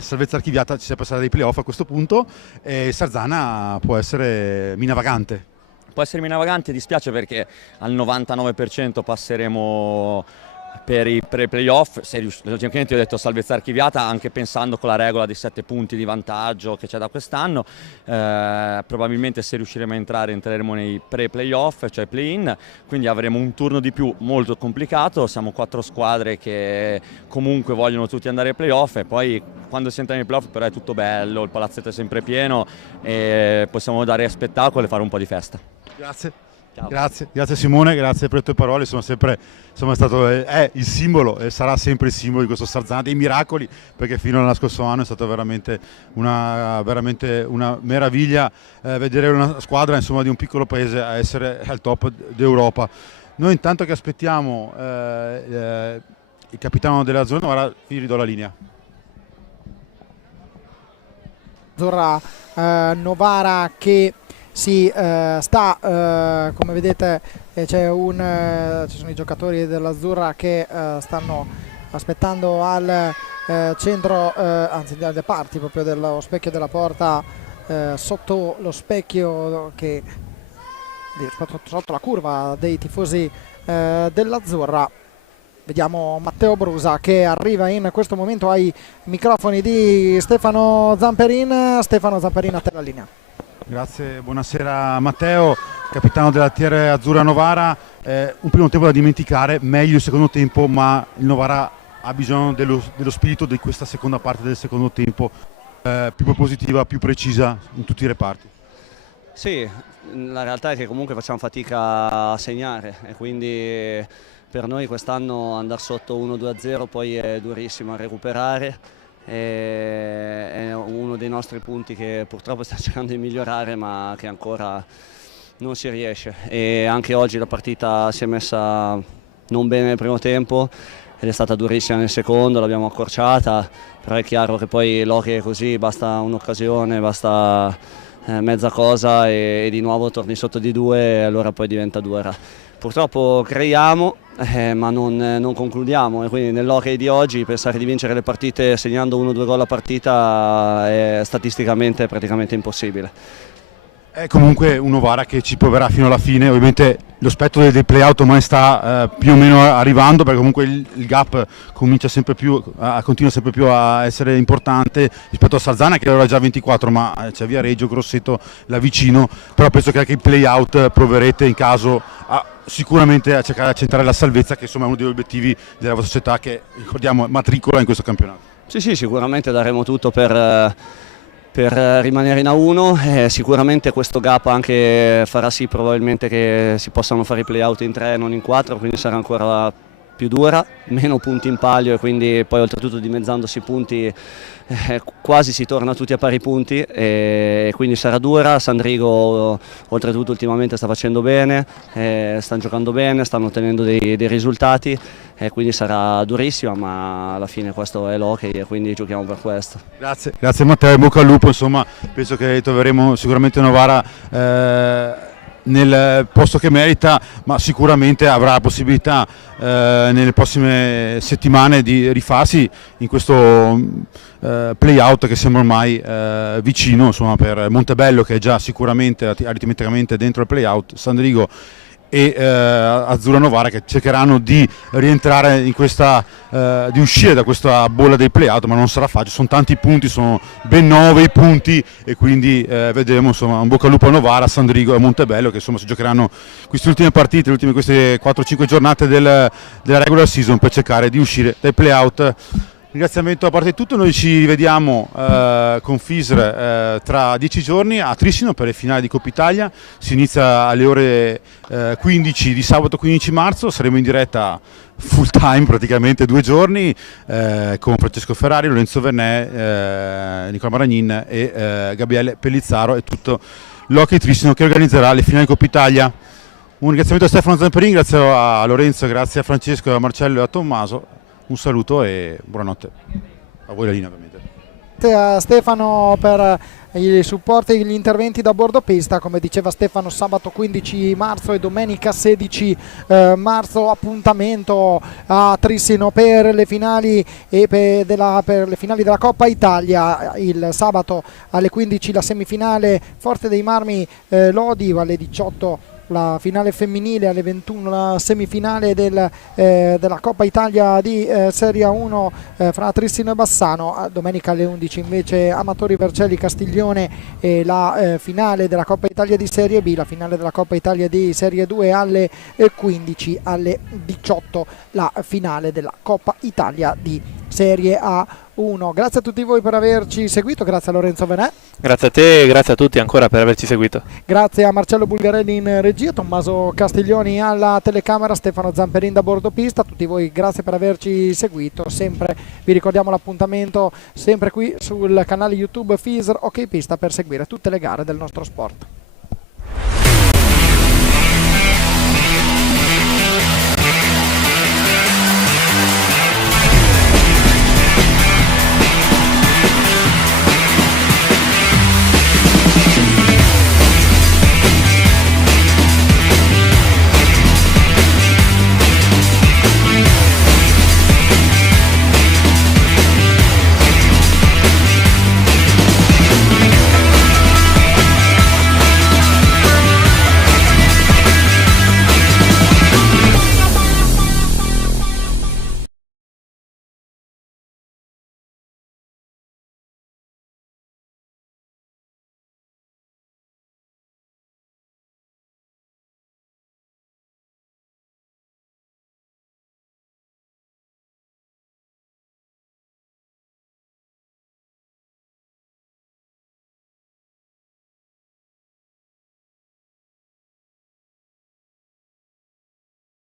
salvezza archiviata, ci si è passata dei playoff a questo punto e Sarzana può essere mina vagante. Può essere mina vagante, dispiace perché al 99% passeremo per i pre-playoff. Logicamente ho detto salvezza archiviata anche pensando con la regola dei 7 punti di vantaggio che c'è da quest'anno. Probabilmente se riusciremo a entrare entreremo nei pre-playoff, cioè play-in, quindi avremo un turno di più molto complicato. Siamo 4 squadre che comunque vogliono tutti andare ai playoff e poi quando si entra nei playoff però è tutto bello, il palazzetto è sempre pieno e possiamo dare spettacolo e fare un po' di festa. Grazie. Grazie Simone, grazie per le tue parole, è stato il simbolo e sarà sempre il simbolo di questo Sarzana, dei miracoli, perché fino allo scorso anno è stata veramente una meraviglia vedere una squadra insomma, di un piccolo paese a essere al top d'Europa. Noi intanto che aspettiamo il capitano della zona, ora vi ridò la linea. Azzurra Novara che si sta, come vedete ci sono i giocatori dell'Azzurra che stanno aspettando al centro, anzi alle parti proprio dello specchio della porta, sotto lo specchio che sotto la curva dei tifosi dell'Azzurra. Vediamo Matteo Brusa che arriva in questo momento ai microfoni di Stefano Zamperin. Stefano Zamperin, a te la linea. Grazie, buonasera Matteo, capitano della TR Azzurra Novara. Un primo tempo da dimenticare, meglio il secondo tempo, ma il Novara ha bisogno dello spirito di questa seconda parte del secondo tempo, più propositiva, più precisa in tutti i reparti. Sì, la realtà è che comunque facciamo fatica a segnare e quindi per noi quest'anno andare sotto 1-2-0 poi è durissimo a recuperare. È uno dei nostri punti che purtroppo sta cercando di migliorare ma che ancora non si riesce, e anche oggi la partita si è messa non bene nel primo tempo ed è stata durissima nel secondo, l'abbiamo accorciata, però è chiaro che poi l'hockey è così, basta un'occasione, basta mezza cosa e di nuovo torni sotto di 2 e allora poi diventa dura. Purtroppo creiamo ma non concludiamo, e quindi nell'hockey di oggi pensare di vincere le partite segnando 1-2 gol a partita è statisticamente praticamente impossibile. È comunque un Novara che ci proverà fino alla fine, ovviamente lo spettro dei play-out ormai sta più o meno arrivando, perché comunque il gap continua sempre più a essere importante rispetto a Sarzana che era già 24, ma c'è Viareggio, Grosseto là vicino, però penso che anche i play-out proverete in caso sicuramente a cercare di accentrare la salvezza, che insomma è uno degli obiettivi della vostra società che, ricordiamo, matricola in questo campionato. Sì, sicuramente daremo tutto per rimanere in A1, sicuramente questo gap anche farà sì probabilmente che si possano fare i play-out in 3 non in 4, quindi sarà ancora più dura, meno punti in palio e quindi poi oltretutto dimezzandosi i punti quasi si torna tutti a pari punti e quindi sarà dura. Sandrigo oltretutto ultimamente sta facendo bene, stanno giocando bene, stanno ottenendo dei risultati e quindi sarà durissima, ma alla fine questo è l'hockey e quindi giochiamo per questo. Grazie Matteo, in bocca al lupo, insomma penso che troveremo sicuramente Novara nel posto che merita, ma sicuramente avrà la possibilità nelle prossime settimane di rifarsi in questo play-out che sembra ormai vicino, insomma, per Montebello che è già sicuramente aritmeticamente dentro il play-out, Sandrigo e Azzurra Novara, che cercheranno di rientrare in questa di uscire da questa bolla dei play-out, ma non sarà facile, sono tanti punti, sono ben 9 i punti, e quindi vedremo, insomma, un bocca al lupo a Novara, a Sandrigo e a Montebello, che insomma si giocheranno queste ultime partite, queste 4-5 giornate della regular season per cercare di uscire dai play-out. Ringraziamento a parte di tutto, noi ci rivediamo con FISR tra 10 giorni a Trissino per le finali di Coppa Italia. Si inizia alle ore 15 di sabato 15 marzo, saremo in diretta full time praticamente 2 giorni con Francesco Ferrari, Lorenzo Vernè, Nicola Maragnin e Gabriele Pellizzaro e tutto l'Hockey Trissino che organizzerà le finali di Coppa Italia. Un ringraziamento a Stefano Zamperin, grazie a Lorenzo, grazie a Francesco, a Marcello e a Tommaso. Un saluto e buonanotte a voi, la linea ovviamente. Grazie a Stefano per i supporti e gli interventi da bordo pista. Come diceva Stefano, sabato 15 marzo e domenica 16 marzo appuntamento a Trissino per le finali e per le finali della Coppa Italia. Il sabato alle 15 la semifinale Forte dei Marmi Lodi, alle 18 la finale femminile, alle 21 la semifinale della Coppa Italia di Serie 1 fra Trissino e Bassano. Domenica alle 11 invece Amatori Vercelli Castiglione e la finale della Coppa Italia di Serie B, la finale della Coppa Italia di Serie 2 alle 15, alle 18 la finale della Coppa Italia di Serie A1. Grazie a tutti voi per averci seguito, grazie a Lorenzo Venè. Grazie a te e grazie a tutti ancora per averci seguito. Grazie a Marcello Bulgarelli in regia, Tommaso Castiglioni alla telecamera, Stefano Zamperin da bordo pista. A tutti voi grazie per averci seguito. Sempre vi ricordiamo l'appuntamento sempre qui sul canale YouTube FISR Hockey Pista per seguire tutte le gare del nostro sport.